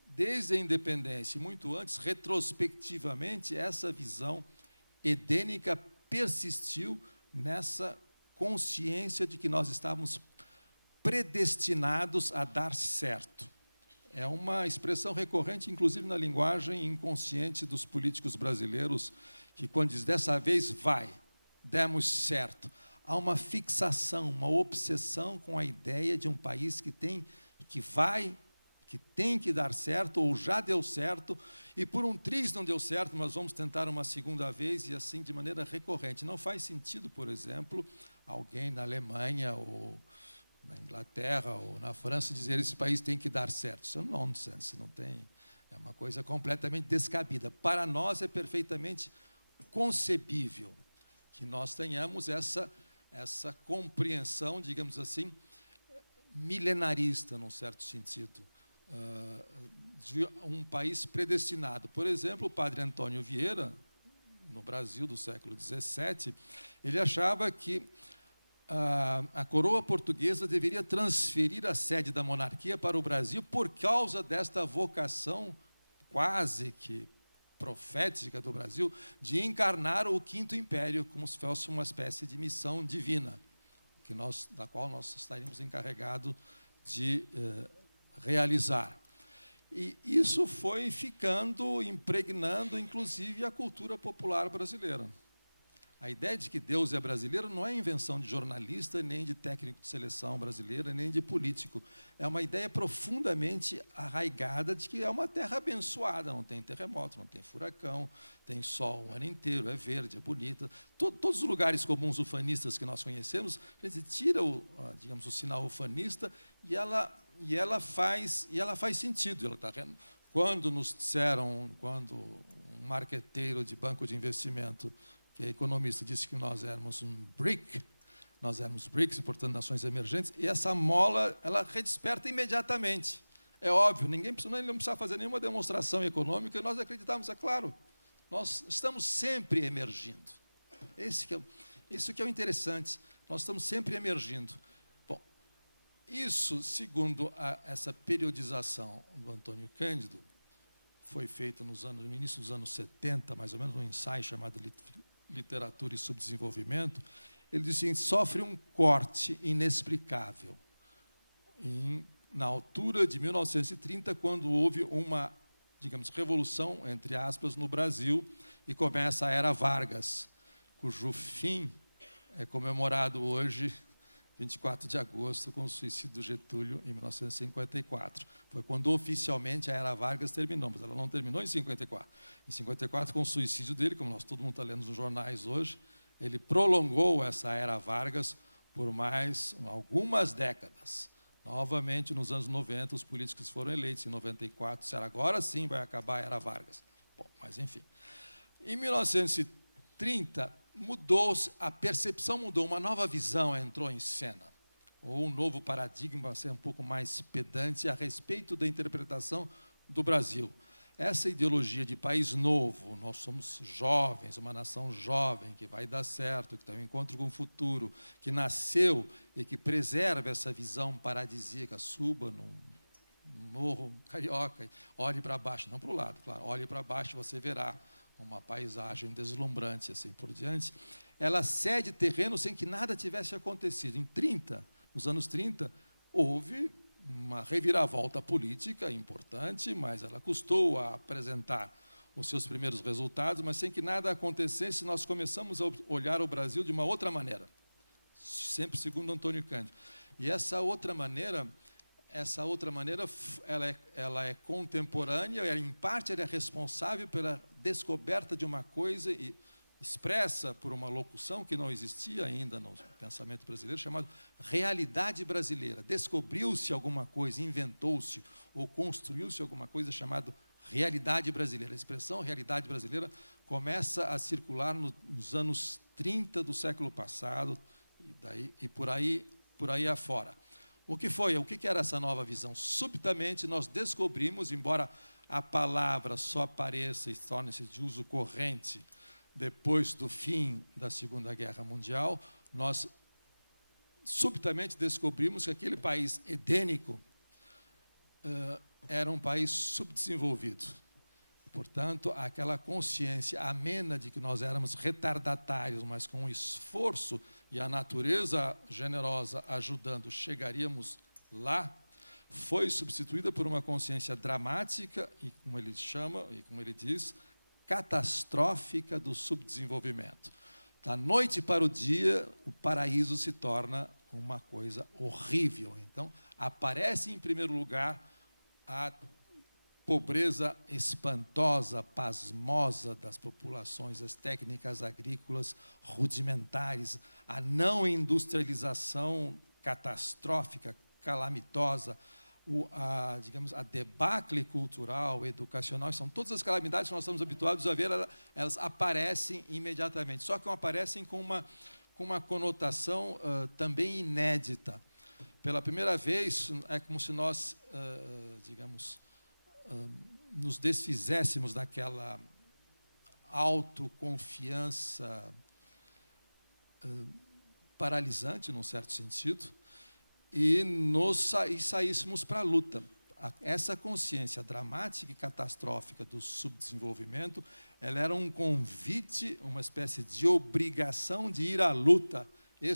desde a independência e muito antes, retrospectivamente, essa visão edênica persistiu nessa consciência de que nós estávamos predestinados a dar certo. É uma expressão recorrente, inclusive, na linguagem inconsciente dos políticos brasileiros, que, quando diz, dessa vez vai, demos certo, há uma fixação, uma obsessão com a ideia de um país que tem que dar certo, ou já deu certo, e por um triz não deu certo, mas vamos tentar uma segunda vez, e assim de maneira recorrente. Não faz sentido, por exemplo, alguém na Alemanha, ou na Inglaterra, ou na França, dizer esse país tem que dar certo. Isso é nonsense, não tem, é uma coisa completamente descabida. Para nós é perfeitamente concebível que nós tenhamos essa compreensão, digamos assim, milenarista, num certo sentido, de um país predestinado. Por exemplo, o padre Antônio Vieira, no Brasil do século XVII, ele achava que a coroa portuguesa deveria transferir a sede da monarquia para o Brasil por causa desta vocação quase que profética do Brasil de encarnar o Quinto Império como se fosse uma espécie de missão divina, da qual nós estaríamos encarregados de realizar. E isso foi ficando, impregnando, inclusive, a cultura popular brasileira. A ideia de que Deus é brasileiro não é invenção de jornalista, nem de técnico de seleção brasileira, nem de político. É uma ideia profundamente arraigada de que é uma terra abençoada, não tem terremoto, não tem furacão, tem sol o ano inteiro, é verde, é bonita. Todos os lugares comuns ufanistas que nós conhecemos, a gente tira digamos, o sinal ufanista e ela faz sentido. Quando nos disseram, quando um marqueteiro de banco de investimento, que é economista, disse que nós éramos um BRIC, nós éramos BRICS, portanto, nações emergentes, e essa mola, ela redesperta imediatamente. É óbvio, não precisa fazer nenhuma demonstração econômica, e nós acreditamos, é claro, nós estamos sempre emergindo. Isso que é o interessante, nós estamos sempre emergindo. Bom, isso, segundo essa periodização do Antônio Cândido, foi feita no início dos anos 70, mais ou menos, um ensaio chamado Literatura e Subdesenvolvimento. Ele diz assim: sofre um corte inexplicável na altura de 1930, quando houve uma, digamos, revolução, entre aspas, no Brasil, e começa a Era Vargas, cujo fim é comemorado hoje, 24 de agosto, com o suicídio do Getúlio, em 1954. Foi quando oficialmente a Era Vargas terminou, mas ela não terminou em 54. Em 54, com o suicídio dele, como todo mundo está lendo nos jornais hoje, ele prolongou essa Era Vargas por mais algumas décadas. Novamente, nos anos 90, os políticos foram eleitos. Em 94, disseram, agora sim vai acabar a Era Vargas. Bom, mas enfim. Em 1930, a percepção mudou, uma nova visão entrou em cena, ou um novo paradigma, ser um pouco mais pedante, a respeito da interpretação do Brasil. Essa ideologia de país novo, nós somos jovens, uma nação jovem, que vai dar certo, que tem um encontro com o futuro, que nasceu e que preserva essa visão paradisíaca, suba num morro carioca, olhe para baixo, não para o lado, claro, olhe para baixo, você verá uma paisagem deslumbrante, assim por diante, ela cede terreno sem que nada tivesse acontecido. Nos anos 30, houve uma reviravolta política importante, mas ela custou a apresentar os seus primeiros resultados, mas sem que nada acontecesse, nós começamos a olhar o Brasil de uma outra maneira, sempre segundo Antônio Cândido. E essa outra maneira, ela é contemporânea, em parte ela é responsável pela descoberta de uma coisa expressa por uma locução que não existia ainda no pensamento brasileiro, chamado realidade brasileira. Descobriu-se alguma coisa, inventou-se ou construiu-se alguma coisa chamada realidade brasileira. A expressão realidade brasileira começa a circular nos anos 30 do século passado e por aí afora. O que era essa nova visão? Subitamente nós descobrimos, embora a palavra só apareça e torne-se de uso corrente depois do fim da Segunda Guerra Mundial, nós subitamente descobrimos que aquele país edênico era um país subdesenvolvido. Portanto, aquela consciência amena de que nós éramos retardatários, mas com um esforço e a natureza generosa ajudando, chegaríamos lá, foi substituída por uma consciência dramática e, como ele chama, e como ele diz, catastrófica do subdesenvolvimento. Da noite para o dia, o paraíso se torna uma coisa horrível. Então, aparece, em primeiro lugar, a pobreza espantosa, pasmosa das populações, as técnicas agrícolas rudimentares, a não industrialização catastrófica, calamitosa, a debacle cultural, educacional, são todas as calamidades que nós estamos habituados a ver, elas aparecem imediatamente, só que não aparecem com uma conotação também inédita. Pela primeira vez, é como se nós, nos desfizéssemos daquela autoconfiança paralisante, num certo sentido, e saíssemos para a luta. Essa consciência dramática e catastrófica do subdesenvolvimento, ela era um convite, uma espécie de obrigação de ir à luta, e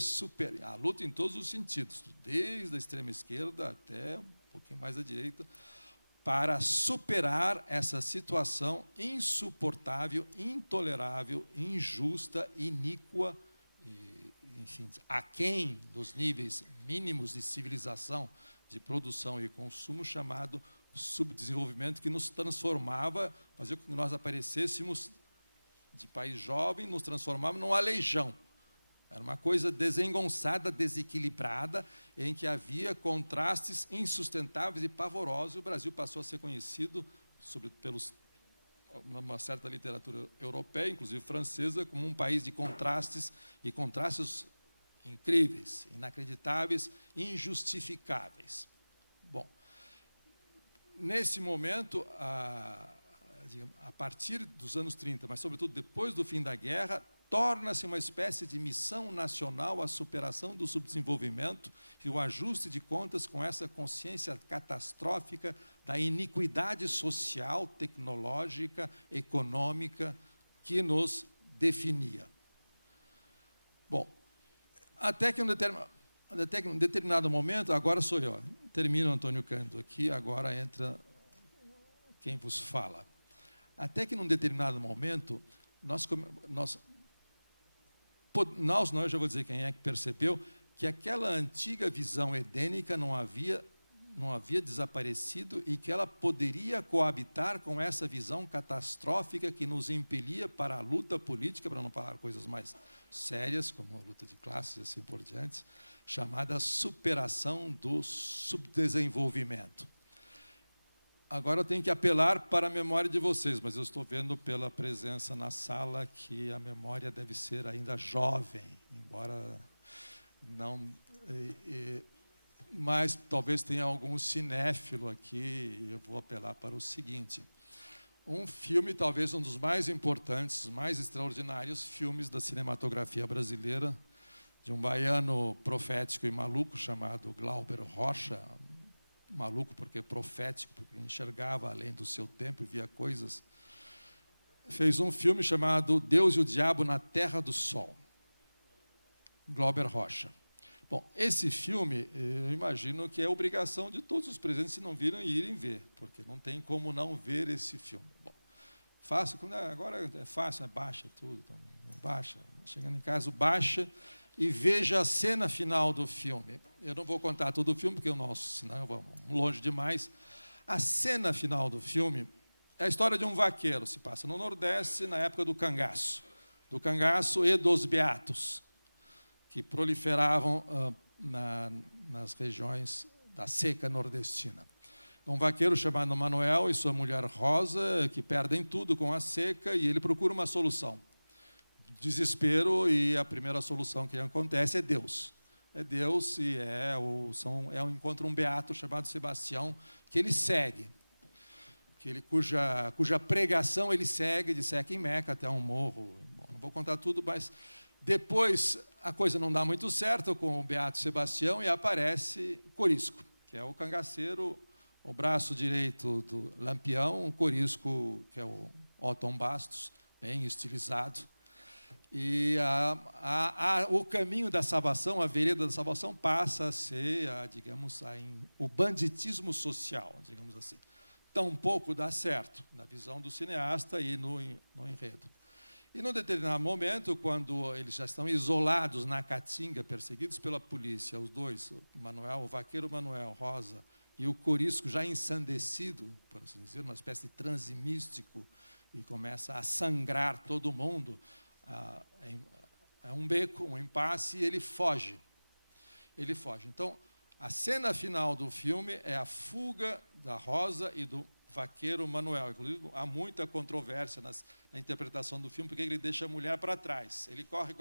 a luta em todos os sentidos, desde a extrema esquerda até um pouquinho mais à direita, para superar essa situação insuportável, intolerável, injusta, iníqua, e, enfim, aquém dos níveis mínimos de civilização, de produção e consumo, chamado subdesenvolvimento, que nos transformava, fazia com que nós aparecêssemos de país jovem, nos transformava num aleijão. Era uma coisa desengonçada, desequilibrada, em que havia contrastes insustentáveis e pavorosos. O Brasil passou a ser conhecido, pelos uma certa literatura europeia, inclusive francesa, como um país de contrastes, e contrastes incríveis, inacreditáveis, injustificáveis. Bom, nesse momento, a partir dos anos 30, mas, sobretudo, depois do fim da guerra, torna-se uma espécie de missão nacional a superação do subdesenvolvimento e o ajuste de contas com essa consciência catastrófica da iniquidade social, tecnológica, econômica que nos definia. Bom, até que em um determinado momento, agora sou eu, termina o Antônio Cândido aqui, agora entra quem vos fala. Até que, num determinado momento, nós, eu já vou dizer quem é que percebeu, que aquela antiga visão edênica não havia desaparecido e que ela poderia coabitar com essa visão catastrófica que nos impelia para a luta política, para não falar coisas mais sérias, como a luta de classes e assim por diante, chamada superação do subdesenvolvimento. Agora eu tenho que apelar para a memória de vocês, mas eu estou vendo pela presença na sala que a memória deve ser ainda jovem, embora não... mas talvez tenha algum cinéfilo aqui, e eu vou apelar para o seguinte. Um filme, talvez um dos mais importantes, mais extraordinários filmes da cinematografia brasileira, de um baiano profético e maluco chamado Glauber Rocha, maluco porque profético, porque enxergava além do seu tempo e via coisas, fez um filme chamado Deus e o Diabo na Terra do Sol. Glauber Rocha. Bom, esse filme, eu imagino que é obrigação de todos os presentes, se não viram, irem ver, porque não tem como não ver esse filme. Bom, fácil, agora é fácil, baixa tudo, baixa, chegando em casa, baixa e veja a cena final do filme. Eu não vou contar todo o filme, porque senão eu vou longe demais. A cena final do filme é a história de um vaqueiro, se passa no Nordeste, na época do cangaço e dos beatos, que proliferavam nas regiões da seca nordestina. Um vaqueiro chamado Manuel e sua mulher Rosa, que perdem tudo com a seca, e ele procura uma solução. Desespero, e a primeira solução que acontece é Deus. É Deus, e encontra um beato chamado Sebastião, que ele segue, cuja pregação ele segue de Seca em Meca até um morro. Bom, não vou contar tudo, mas depois a coisa não dá muito certo com o beato Sebastião e aparece Corisco, que é o cangaceiro, o braço direito do Lampião, o Corisco, que é o Otton Bastos, bem estilizado. E o caminho da salvação, a vereda da salvação, passa a ser, o banditismo social, digamos assim. Tampouco dá certo, na visão do cineasta e no enredo. E, num determinado momento, quando eles já estão isolados na Caatinga, perseguidos pela polícia, os dois, o vaqueiro Manuel Rosa e o Corisco, já ensandecido, por assim dizer, uma espécie de transe místico, e começa a sangrar todo mundo, é um beco, um impasse, e ele foge. Então, a cena final do filme é a fuga da Rosa e do vaqueiro Manuel. Inclusive, há muita controvérsia na interpretação do filme, porque ele deixa a mulher para trás. Ele corre,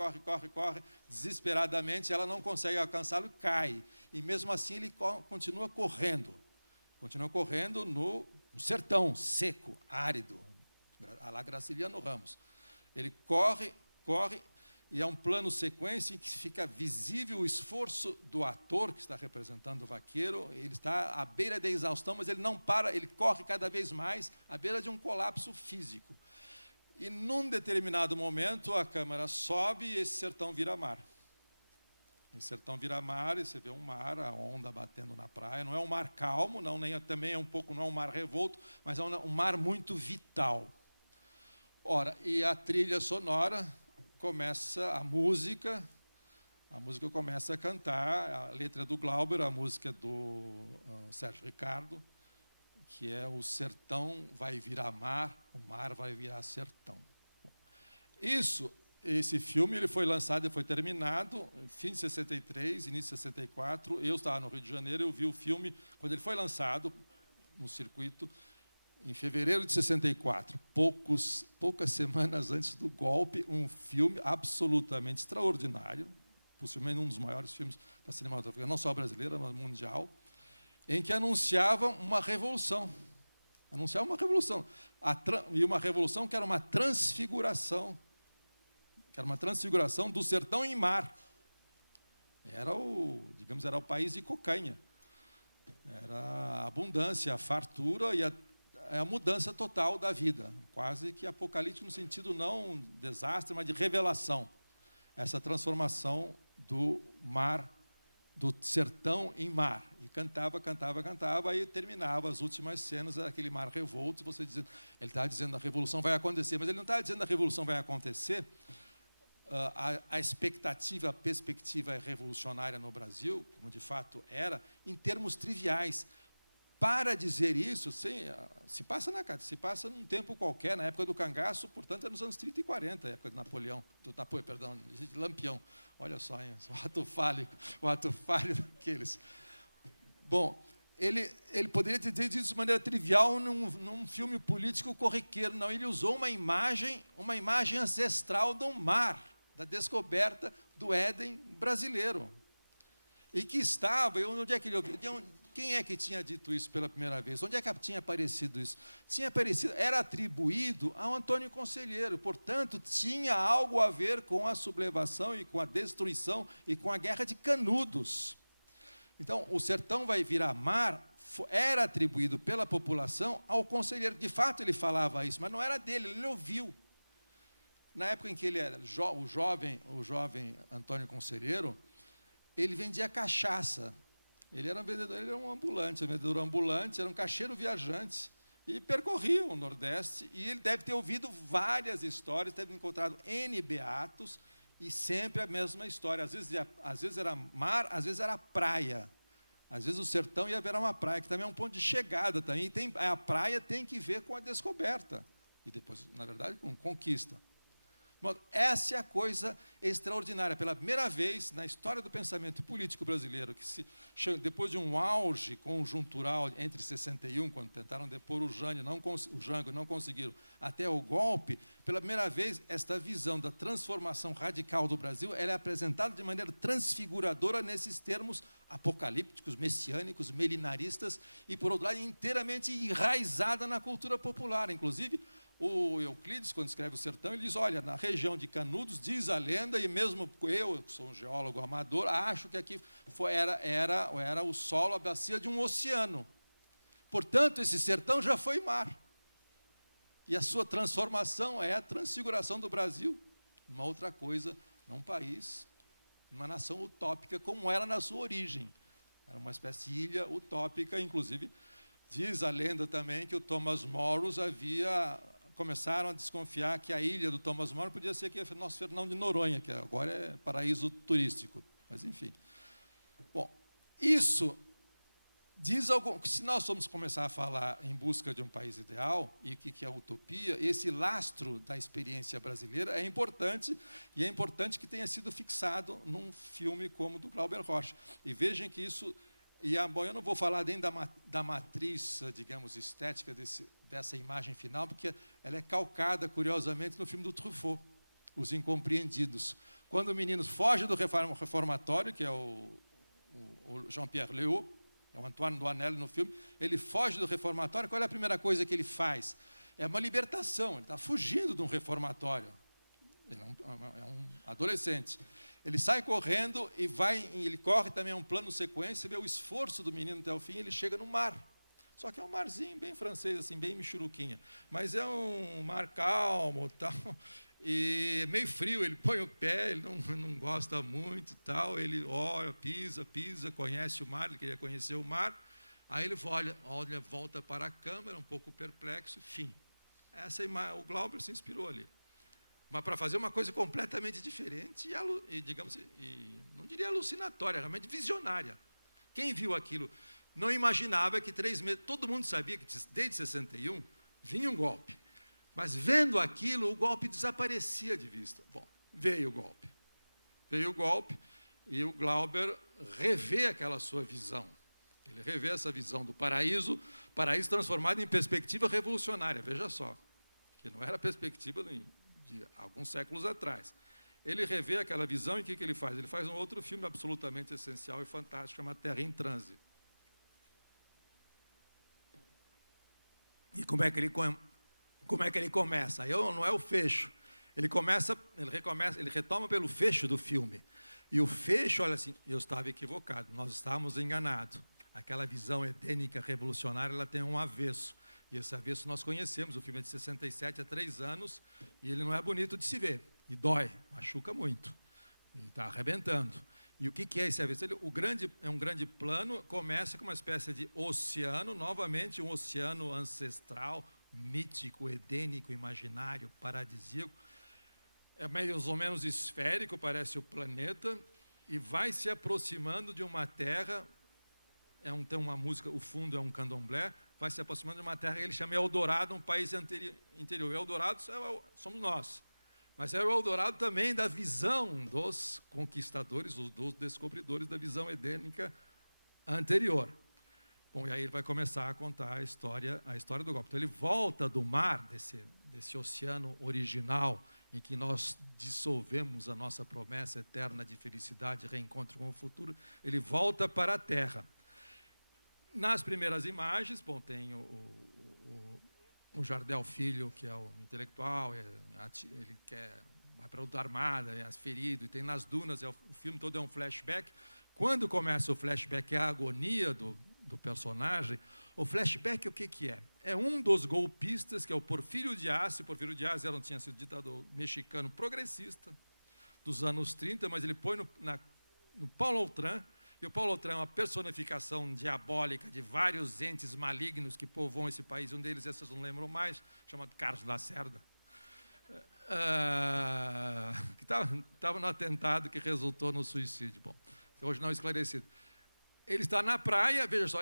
desesperadamente, ela não consegue alcançá-lo e cai. E, mesmo assim, ele continua correndo. Continua correndo no sertão seco, árido, a lá Graciliano Ramos. Ele corre, e é um plano sequência em que fica visível o esforço do ator que está representando o vaqueiro. Ele está à beira da exaustão, mas ele não para, ele corre cada vez mais, à beira de um colapso físico. E, num determinado momento, a câmera sobe e esse sertão vira mar. Esse sertão vira mar, e você vê um mar, a onda batendo na praia. Não é um mar calmo, também é um pouco, não é um mar revolto, mas é um mar muito vital. Ora, e a trilha sonora começa, a música começa a cantar, a letra do Glauber, a música do Sérgio Ricardo, que é o sertão vai virar mar, o mar vai virar sertão. Esse filme ele foi lançado e foi terminado em fim de 63, início de 64. Eu estava no Rio de Janeiro, eu vi o filme quando ele foi lançado no circuito, em fevereiro de 64, poucas semanas antes do golpe, um filme absolutamente extraordinário, possivelmente um dos maiores filmes da cinematografia, não só brasileira, mas mundial, em que anunciava uma revolução. Anunciava uma revolução. E uma revolução que era uma transfiguração. Que era uma transfiguração do sertão em mar. Era o país de cocaína. Era a abundância, a fartura e a mudança total da vida, quase que apocalíptico no sentido não desastre, mas de revelação. Essa transformação do mar, do sertão em mar. E cantava, e terminava as últimas cenas, aquele mar revolto, você dizendo, ele estava dizendo a revolução vai acontecer, mas ele não estava dizendo a revolução vai acontecer. A expectativa, a perspectiva revolucionária no Brasil, como de fato era, em termos triviais. Para dizer isso, se passa num tempo qualquer, na época do cangaço, portanto, é nos anos 30 e 40, a época de Napoleão, de Lampião. Olha só, hein, o ato falho daqueles. Bom, ele poderia ter dito isso de maneira trivial num filme político corriqueiro. Não, ele usou uma imagem ancestral do mar, da descoberta do Éden brasileiro. E que estava, onde é que ele ouviu? Quem é que tinha dito isso pela primeira vez? Onde é que tinha aparecido isso? Era atribuído ao Antônio Conselheiro, portanto, tinha algo a ver com a sublevação e com a destruição e com a guerra de Canudos. Então, o sertão vai virar mar, era atribuído pela população ao Conselheiro. De fato, ele falava isso, mas não era dele, ele ouviu. Na época em que ele era o jovem Antônio Conselheiro, ele vendia cachaça. Ele era um vendedor ambulante, era um caixeiro viajante, e percorria o Nordeste, e ele deve ter ouvido várias histórias, deve ter encontrado N beatos, e sempre a mesma história. Às vezes era mar, às vezes era praia. Às vezes o sertão ia virar uma praia, que também é um ponto de chegada. Também a praia tem que ver com a descoberta, e depois, na verdade, com conquista. Essa é a coisa extraordinária. Pela primeira vez na história do pensamento político brasileiro, depois de um auge conjuntural entre 61, quando tentaram depor o Jango e não conseguiram, até o golpe, pela primeira vez, esta visão da transformação radical do Brasil ela é apresentada de maneira transfiguradora nesses termos apocalípticos, messiânicos, melinaristas, e, por outro lado, inteiramente enraizada na cultura popular. Inclusive, o Euclides, quando escreve o Sertão, ele diz, olha, na região de Canudos, diz a lenda, e mesmo eu, que sou um geólogo amador, acho que aqui era o solo, a bacia de um oceano. Portanto, esse sertão já foi mar. E a sua transformação é a transfiguração do Brasil, uma outra coisa, num país, uma nação utópica, como era na sua origem. Era uma espécie de ilha utópica, inclusive, diz a lenda também que o Thomas Moros começaram a desconfiar que a ilha do Thomas More podia ser aqui, nosso Fernão de Noronha, que agora é paraíso turístico. Mas, enfim. Bom, isso diz algo. Se nós vamos começar a falar em busca de um país ideal, e o que é a utopia, esse lastro da experiência brasileira é importante, e é importante que tenha sido fixado num filme como o do Glauber Rocha. E vejam que isso... Bom, eu não vou falar nem da matriz, digamos, estética dessa imagem final, porque ela é calcada, curiosamente, no filme do Truffaut, Os Incompreendidos. Quando o menino foge do reformatório, que é o Jean-Pierre Léaud, é o Antoine Doinel no filme, ele foge do reformatório, qual é a primeira coisa que ele faz? É uma libertação, ele está fugindo de um reformatório. Ele é um adolescente. Ele sai correndo e ele corre também, é um plano sequência, vê o esforço do menino até o fim, ele chega no mar. Só que é um marzinho bem francês, assim, bem michuruquinha. Mas é um mar calmo, tal, e meio frio, ele põe o pé, ele não gosta muito, tal, ele olha, pisa, conhece o mar, ele queria conhecer o mar, aí ele olha, volta para a câmera, um pouco perplexo, fim. O Glauber se inspirou ali. Mas para fazer uma coisa completamente diferente e digamos, não diria alucinatória, realmente visionária. Quem viu aquilo não imaginava que 3 meses... Todo mundo sabia que desde 61 vinha um golpe. Mas vendo aquilo, o golpe desaparecia de vista. Bom, veio o golpe. Veio o golpe e o Glauber revê aquela sua visão. Ele revê essa visão do paraíso transformado em perspectiva revolucionária. Veja só, que não era perspectiva de alguns séculos atrás. Ele revê aquela visão e o que ele faz? Ele faz um outro filme absolutamente essencial e fantástico, chamado Terra em Transe. E como é que ele começa? Não é o fecho. Ele retoma pelo fecho do filme. E o fecho, olha assim, eu estava equivocado, nós estávamos enganados. Aquela visão edênica revolucionária, ela tem um avesso. E esse avesso nós conhecemos, o filme é de 67, há 3 anos, e ele não é bonito de se ver. E dói, machuca muito. E está arrebentando. E o que é esse avesso? É um grande plano, começa com uma espécie de oceano, novamente um oceano ancestral, mítico, edênico, imaginário, paradisíaco. É mais ou menos esférico, parece o planeta, e vai se aproximando de uma terra, tem uma música, o fundo é um candomblé, vai se aproximando de uma terra que ele chama Eldorado, um país interior. Eldorado somos nós. Mas é o Eldorado também da visão dos conquistadores, dos descobridores da visão edênica anterior. Bom, e aí ele vai começar a contar a história do golpe. Então, ele volta do mar, desse oceano original, em que nós dissolvemos a nossa promessa eterna de felicidade, reencontro com o futuro, ele volta para a Terra. Nas primeiras imagens, bom, tem o Jardel Filho, que é o intelectual, ele vai para a luta armada, é ferido, e tem nas dunas, o filme todo é um flashback. Quando começa o flashback, é a agonia do personagem. O flashback, o que é? É um dos golpistas, que é o Porfírio Díaz. O Porfírio Díaz tinha sido ditador mexicano progressista dos anos 30, mas ele põe no Paulo Autran. E o Paulo Autran é uma personificação diabólica de vários entes malignos que povoam esse país. Um deles, vocês não lembram mais, chamado Carlos Lacerda, que estava no atentado que resultou no suicídio. Bom, hoje não esclarecido. Ele está na praia, veja só,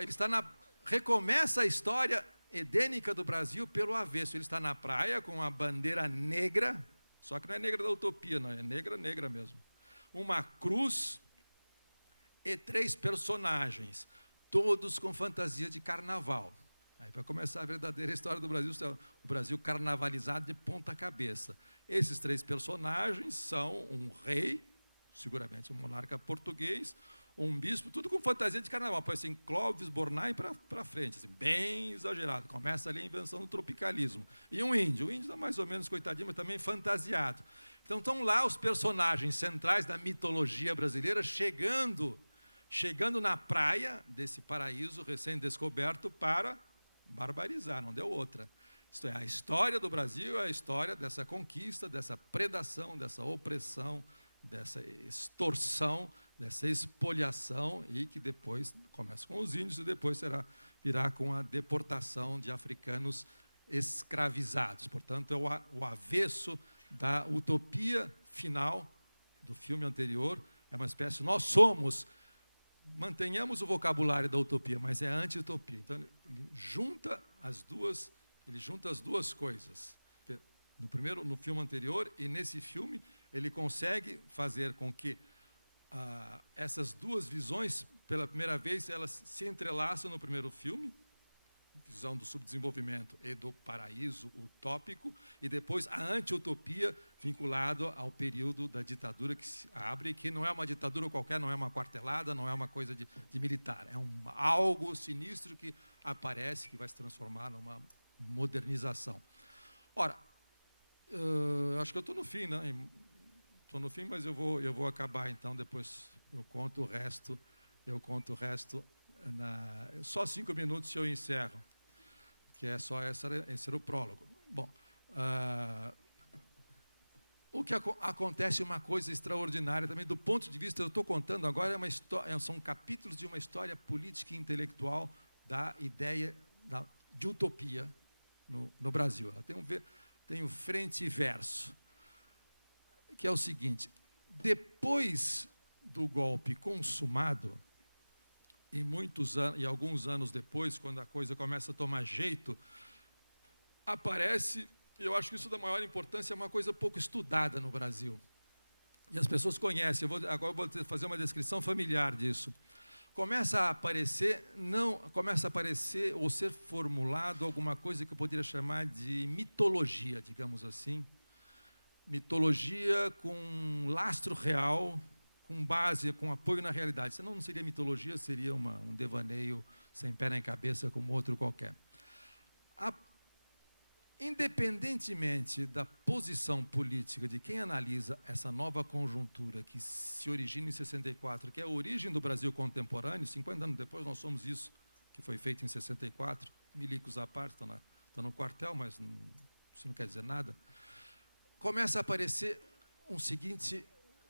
recomeça a história edênica do Brasil pelo avesso. Ele está na praia com a bandeira negra, só que não é negra da utopia, não, é negra mesmo. Uma cruz e 3 personagens, todos com fantasia de carnaval. Aí vai começar a verdadeira história do Brasil, o Brasil carnavalizado de ponta cabeça. Esses 3 personagens são um rei, seguramente um monarca português, um bispo, tudo com fantasia de carnaval. Pode ser Clóvis Bornai para frente, assim, bem exagerado. Começa ali a invenção do tropicalismo. E um índio está mais ou menos coitadinho, mas também fantasiado. Então, estão lá os personagens centrais da mitologia brasileira chegando na praia desse paraíso recém-descoberto para barbarizar, não deu outra. Isto é, a história do Brasil é a história dessa conquista, dessa predação, dessa opressão, dessa extorsão, dessa expoliação, e que depois começa com os índios e depois virá com a deportação de africanos escravizados. Portanto, é o avesso da utopia final do filme anterior. É uma espécie, mantenhamos o vocabulário da utopia, mas é anti-utopia. Então, ele junta as duas coisas. No filme anterior e nesse filme, ele consegue fazer com que essas duas visões, pela primeira vez, elas se entrelaçam no primeiro filme, visão do subdesenvolvimento e do paraíso utópico, e depois a anti-utopia vinculado ao período da ditadura que se abre, que não é uma ditadura qualquer, não é uma quartelada, não é uma coisa de militar, é algo sinistro que aparece, que vai se transformar numa modernização. Ora, Acho que eu estou no fim, né? Estou no fim, mas eu vou acabar, então, depois eu conto o resto. Só 5 minutos eu encerro, que é só esse era o prólogo. Bom, o que acontece é uma coisa extraordinária também, do ponto de vista, eu estou contando agora, são capítulos de uma história política e intelectual da ideia de utopia no Brasil. Ela tem um frente e verso, que é o seguinte: depois do golpe consumado, e alguns anos depois, quando a coisa começa a tomar jeito, aparece, eu acho que isso da maior importância, é uma coisa pouco estudada no Brasil. E as pessoas conhecem, agora eu vou fazer uma descrição familiar disso. Começa a aparecer ou ser formulado alguma coisa que eu poderia chamar de mitologia, digamos assim. Mitologia com lastro real, com base, com apoio na realidade. Senão não seria mitologia, seria um devaneio sem pé nem cabeça, como outro qualquer. Independentemente da posição política de quem analisa essa nova conjuntura que se origina em 64, que é a origem do Brasil contemporâneo, 50 anos depois nós somos isso, que foi feito em 64, milicos à parte, estão no quartel, mas isso não quer dizer nada. Começa a aparecer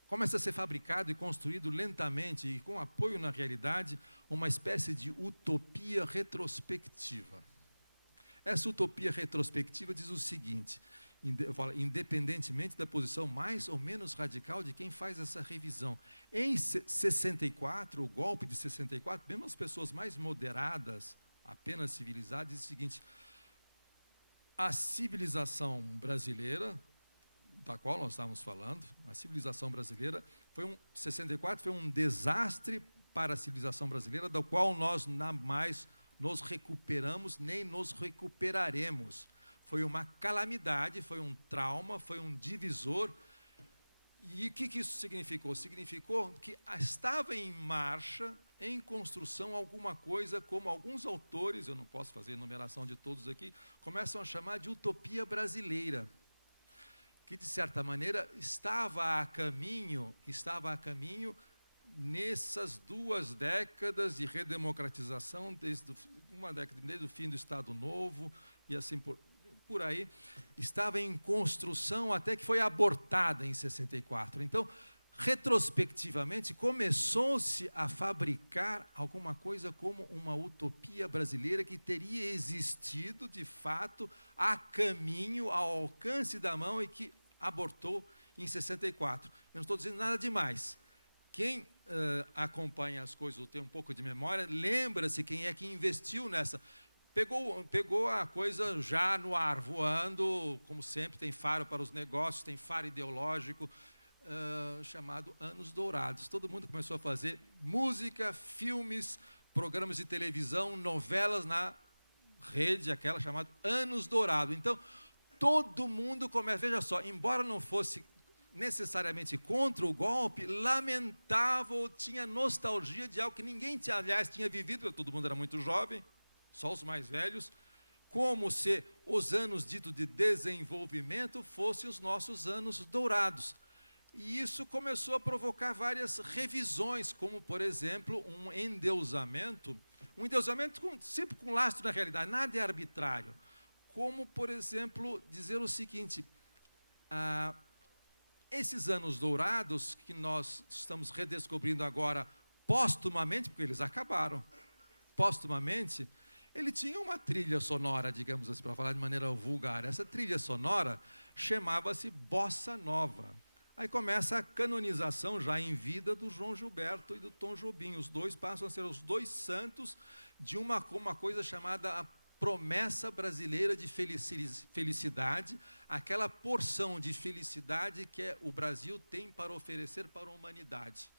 começa a ser fabricado e construído lentamente e com apoio na realidade uma espécie de utopia retrospectiva. Essa utopia retrospectiva diz o seguinte, independentemente da posição mais ou menos radical de quem faz essa revisão. Em 64, o golpe de 64, mesmo as pessoas mais moderadas, apenas civilizadas, diz o seguinte: a civilização brasileira, da qual nós estávamos falando, a civilização brasileira, 64 foi um desastre para a civilização brasileira, da qual nós não mais nos recuperamos, nem nos recuperaremos. Foi uma calamidade, foi um trauma, foi um divisor. E o que isso significou? Significou que estava em marcha, em construção, alguma coisa como alguns autores, eu não posso fazer enumeração de todos aqui, começam a chamar de utopia brasileira, que, de certa maneira, estava a caminho nessas 2 décadas de redemocratização, desde o fim do Estado Novo, e assim por aí, estava em construção até que foi abortada em 64. Então, retrospectivamente, começou-se a fabricar alguma coisa como uma utopia brasileira que teria existido, de fato, a caminho, ao alcance da mão, e que abortou em 64. Eu não estou dizendo nada demais. Quem acompanha as coisas ou tem um pouco de memória, lembra-se quem é que investiu nessa. Pegou a coisa já no ar, voando, como sempre, tem faro para os negócios, tem faro ideológico, chamado Anos Dourados. Todo mundo começou a fazer música, filmes, programas de televisão, novelas na rede, aquela chamada Anos Dourados. Então, todo mundo começa, veja só, embora não fosse necessariamente contra o golpe, lamentava ou tinha nostalgia de algo que ninguém, aliás, tinha vivido, porque todo mundo era muito jovem, só os mais velhos, como se os anos ditos de desenvolvimento fossem os nossos anos dourados. E isso começou a provocar várias revisões, como, por exemplo, um endeusamento sempre com lastro na realidade, nada é arbitrário. Como, por exemplo, dizer o seguinte: esses anos dourados que nós estamos redescobrindo agora postumamente, porque eles acabaram, postumamente, ele tinha uma trilha sonora, digamos assim, para falar de maneira vulgar. Essa trilha sonora chamava-se Bossa Nova. Aí começa a canonização, já em vida, do João Gilberto e do Tom Jobim. Os dois passam a ser os 2 santos de uma coisa chamada a promessa brasileira de felicidade, aquela porção de felicidade que o Brasil tem para oferecer para a humanidade,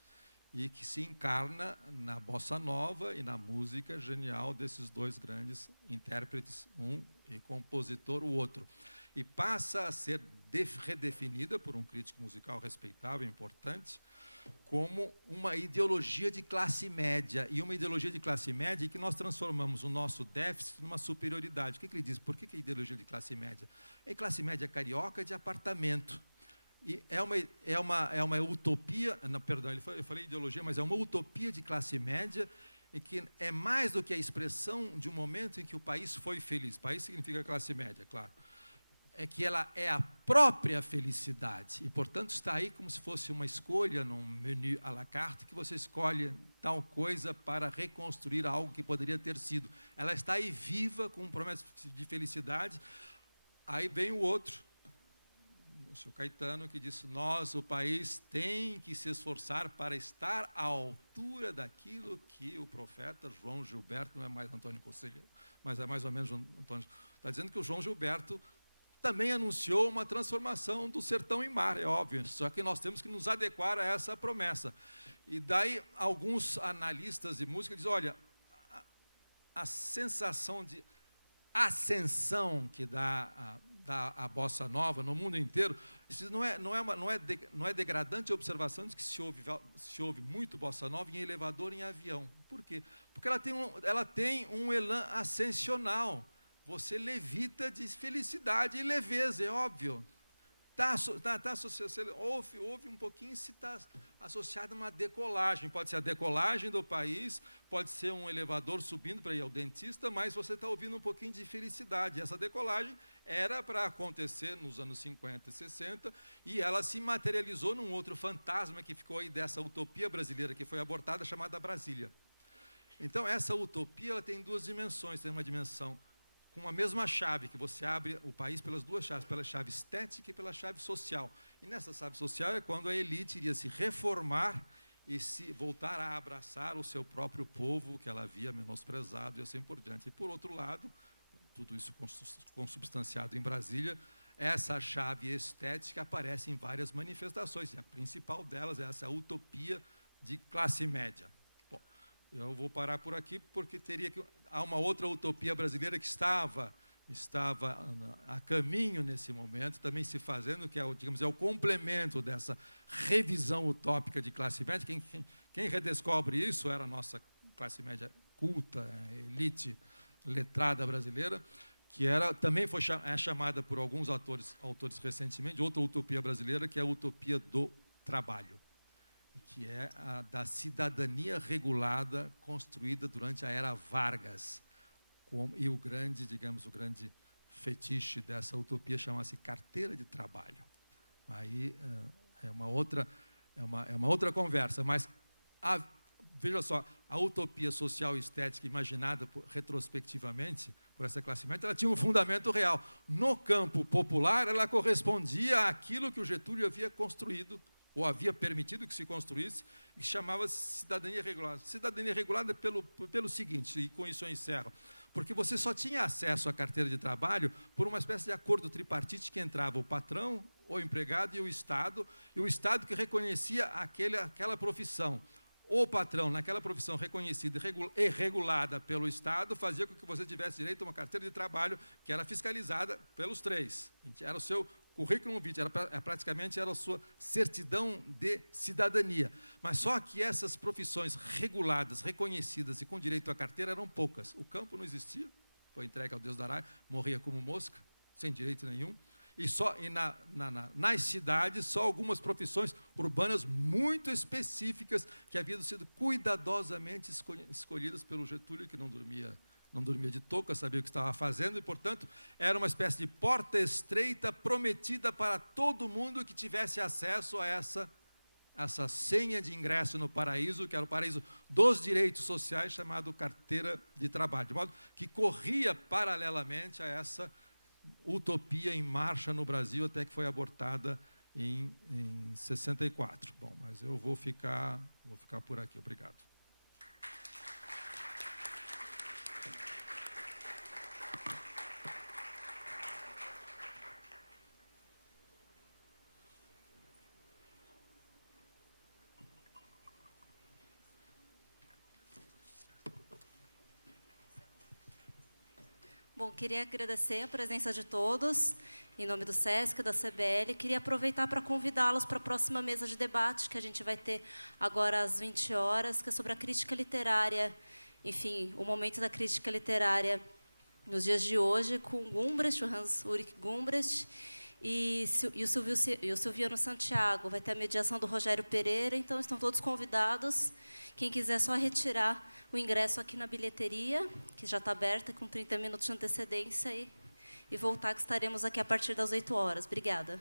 e que se encarna na bossa nova e na música genial desses 2 grandes intérpretes, um e compositor, o outro. E passa a ser redefinida por um crítico musical respeitável, importante, como uma ideologia de classe média, e uma ideologia de classe média em que nós transformamos o nosso déficit numa superioridade. O que ele diz? Por que é ideologia de classe média? É classe média carioca de apartamento. E é uma utopia, não, perdão, eu falei ideologia, mas é uma utopia de classe média, e que é mais do que a expressão de um momento em que o país foi feliz. País significa classe média, claro. É que ela é a própria felicidade, e, portanto, está aí como se fosse uma escolha num menu à la carte, que você escolhe tal coisa para reconstruir algo que poderia ter sido. Ela está aí viva, com promessa de felicidade. Aí vem o outro, o senhor Caetano, que disse: nós, o país, tem que se esforçar para estar à altura daquilo que o profeta João Gilberto, não é mais Antônio Conselheiro, mas é mais ou menos Antônio, está dizendo que o João Gilberto também anunciou uma transformação do sertão em mar, é óbvio, só que nós temos que nos adequar a essa promessa. E daí alguns analistas de música dizem: olha, a sensação de ascensão que dá a bossa nova no mundo inteiro, isso não é degradante a observação de que se ouve muito bossa nova em elevador, em avião. Por quê? Porque ela tem um elan ascensional. Você levita de felicidade e leveza, é óbvio. Ouve um pouquinho se está associado a uma decolagem. Pode ser a decolagem do país, pode ser um elevador subindo para ir ao dentista, mas você está ouvindo um pouquinho de felicidade. Essa decolagem era para acontecer nos anos 50 e 60, e ela se materializou num outro fantasma que ficou aí dessa utopia brasileira que foi abortada, chamada Brasília. Então, essa utopia ela tem duas dimensões. Tem uma dimensão com a mesma chave, que você abre o país pelas duas chaves, pela chave estética e pela chave social. E nessa chave social é quando a elite iria se reformar e se voltar a abraçar o seu próprio povo, que ela havia menosprezado, e assim por diante. E, por outro lado, tudo isso consubstanciado em Brasília, essa chave estética aparece em várias manifestações, e a principal delas é essa utopia de classe média. Bom, eu vou parar por aqui, porque há uma outra utopia brasileira que estava a caminho nesse momento, também se fazendo, que é o complemento dessa revisão utópica de classe média. Quem redescobre isso era a nossa classe média culta, elite letrada brasileira, que também é chamada por alguns autores recentemente de outra utopia brasileira, que é a utopia do trabalho, que é a da cidadania regulada construída durante a era Vargas. E o grande fetiche dessa utopia chama-se carteira de trabalho. Aí é uma outra conversa, mas veja só, a utopia social e estética imaginada retrospectivamente por essa classe média, ela tinha um fundamento real. No campo popular, ela correspondia àquilo que o Getúlio havia construído, ou havia permitido que se construísse, e chamava-se cidadania regulada. Cidadania regulada pelo seguinte, e com isso eu encerro, porque você só tinha acesso à carteira de trabalho por uma espécie de acordo tripartite que entrava o patrão, o empregado e o Estado que reconhecia aquela profissão. O patrão, naquela profissão reconhecida e regulada pelo Estado, fazia com que você tivesse direito a uma carteira de trabalho que era fiscalizada pelos três. Era o seu currículo vitae, praticamente era a sua certidão de cidadania. Mas só que essas profissões reguladas, reconhecidas e com direito à carteira eram poucas. O campo não existia, foi entregue ao Deus dará, morria como mosca, sem direito nenhum. E nas cidades, só algumas profissões urbanas muito específicas que haviam sido cuidadosamente escolhidas pelo Getúlio, que não dormia de touca, sabia o que estava fazendo, e, portanto, era uma espécie de porta estreita prometida para todo mundo que tivesse acesso a essa senha de ingresso no paraíso, que era o paraíso dos direitos sociais, chamado carteira de trabalho, de modo que corria paralelamente a essa utopia em marcha no Brasil, até que foi abortada em 64. Bom, mas eu vou ficar por aqui. Obrigado. Bom, queria agradecer a presença de todos, em nome do SESC, da CBL. Queria aproveitar para convidá-los para a próxima mesa de debate, que a gente vai ter agora às 20 horas, que é sobre a crítica literária, enfim, o momento da crítica literária nos dias de hoje, com Gumbrecht, o Hans-Ulrich Gumbrecht, e o Silviano Santiago. Vai ter a mediação do Rogério Pereira, então estão todos convidados. Quem quiser, é só retirar o ingresso aqui na bilheteria, que já está aberta, com 30 minutos de antecedência, e voltar, que estaremos aqui a partir das 8 horas. Obrigada.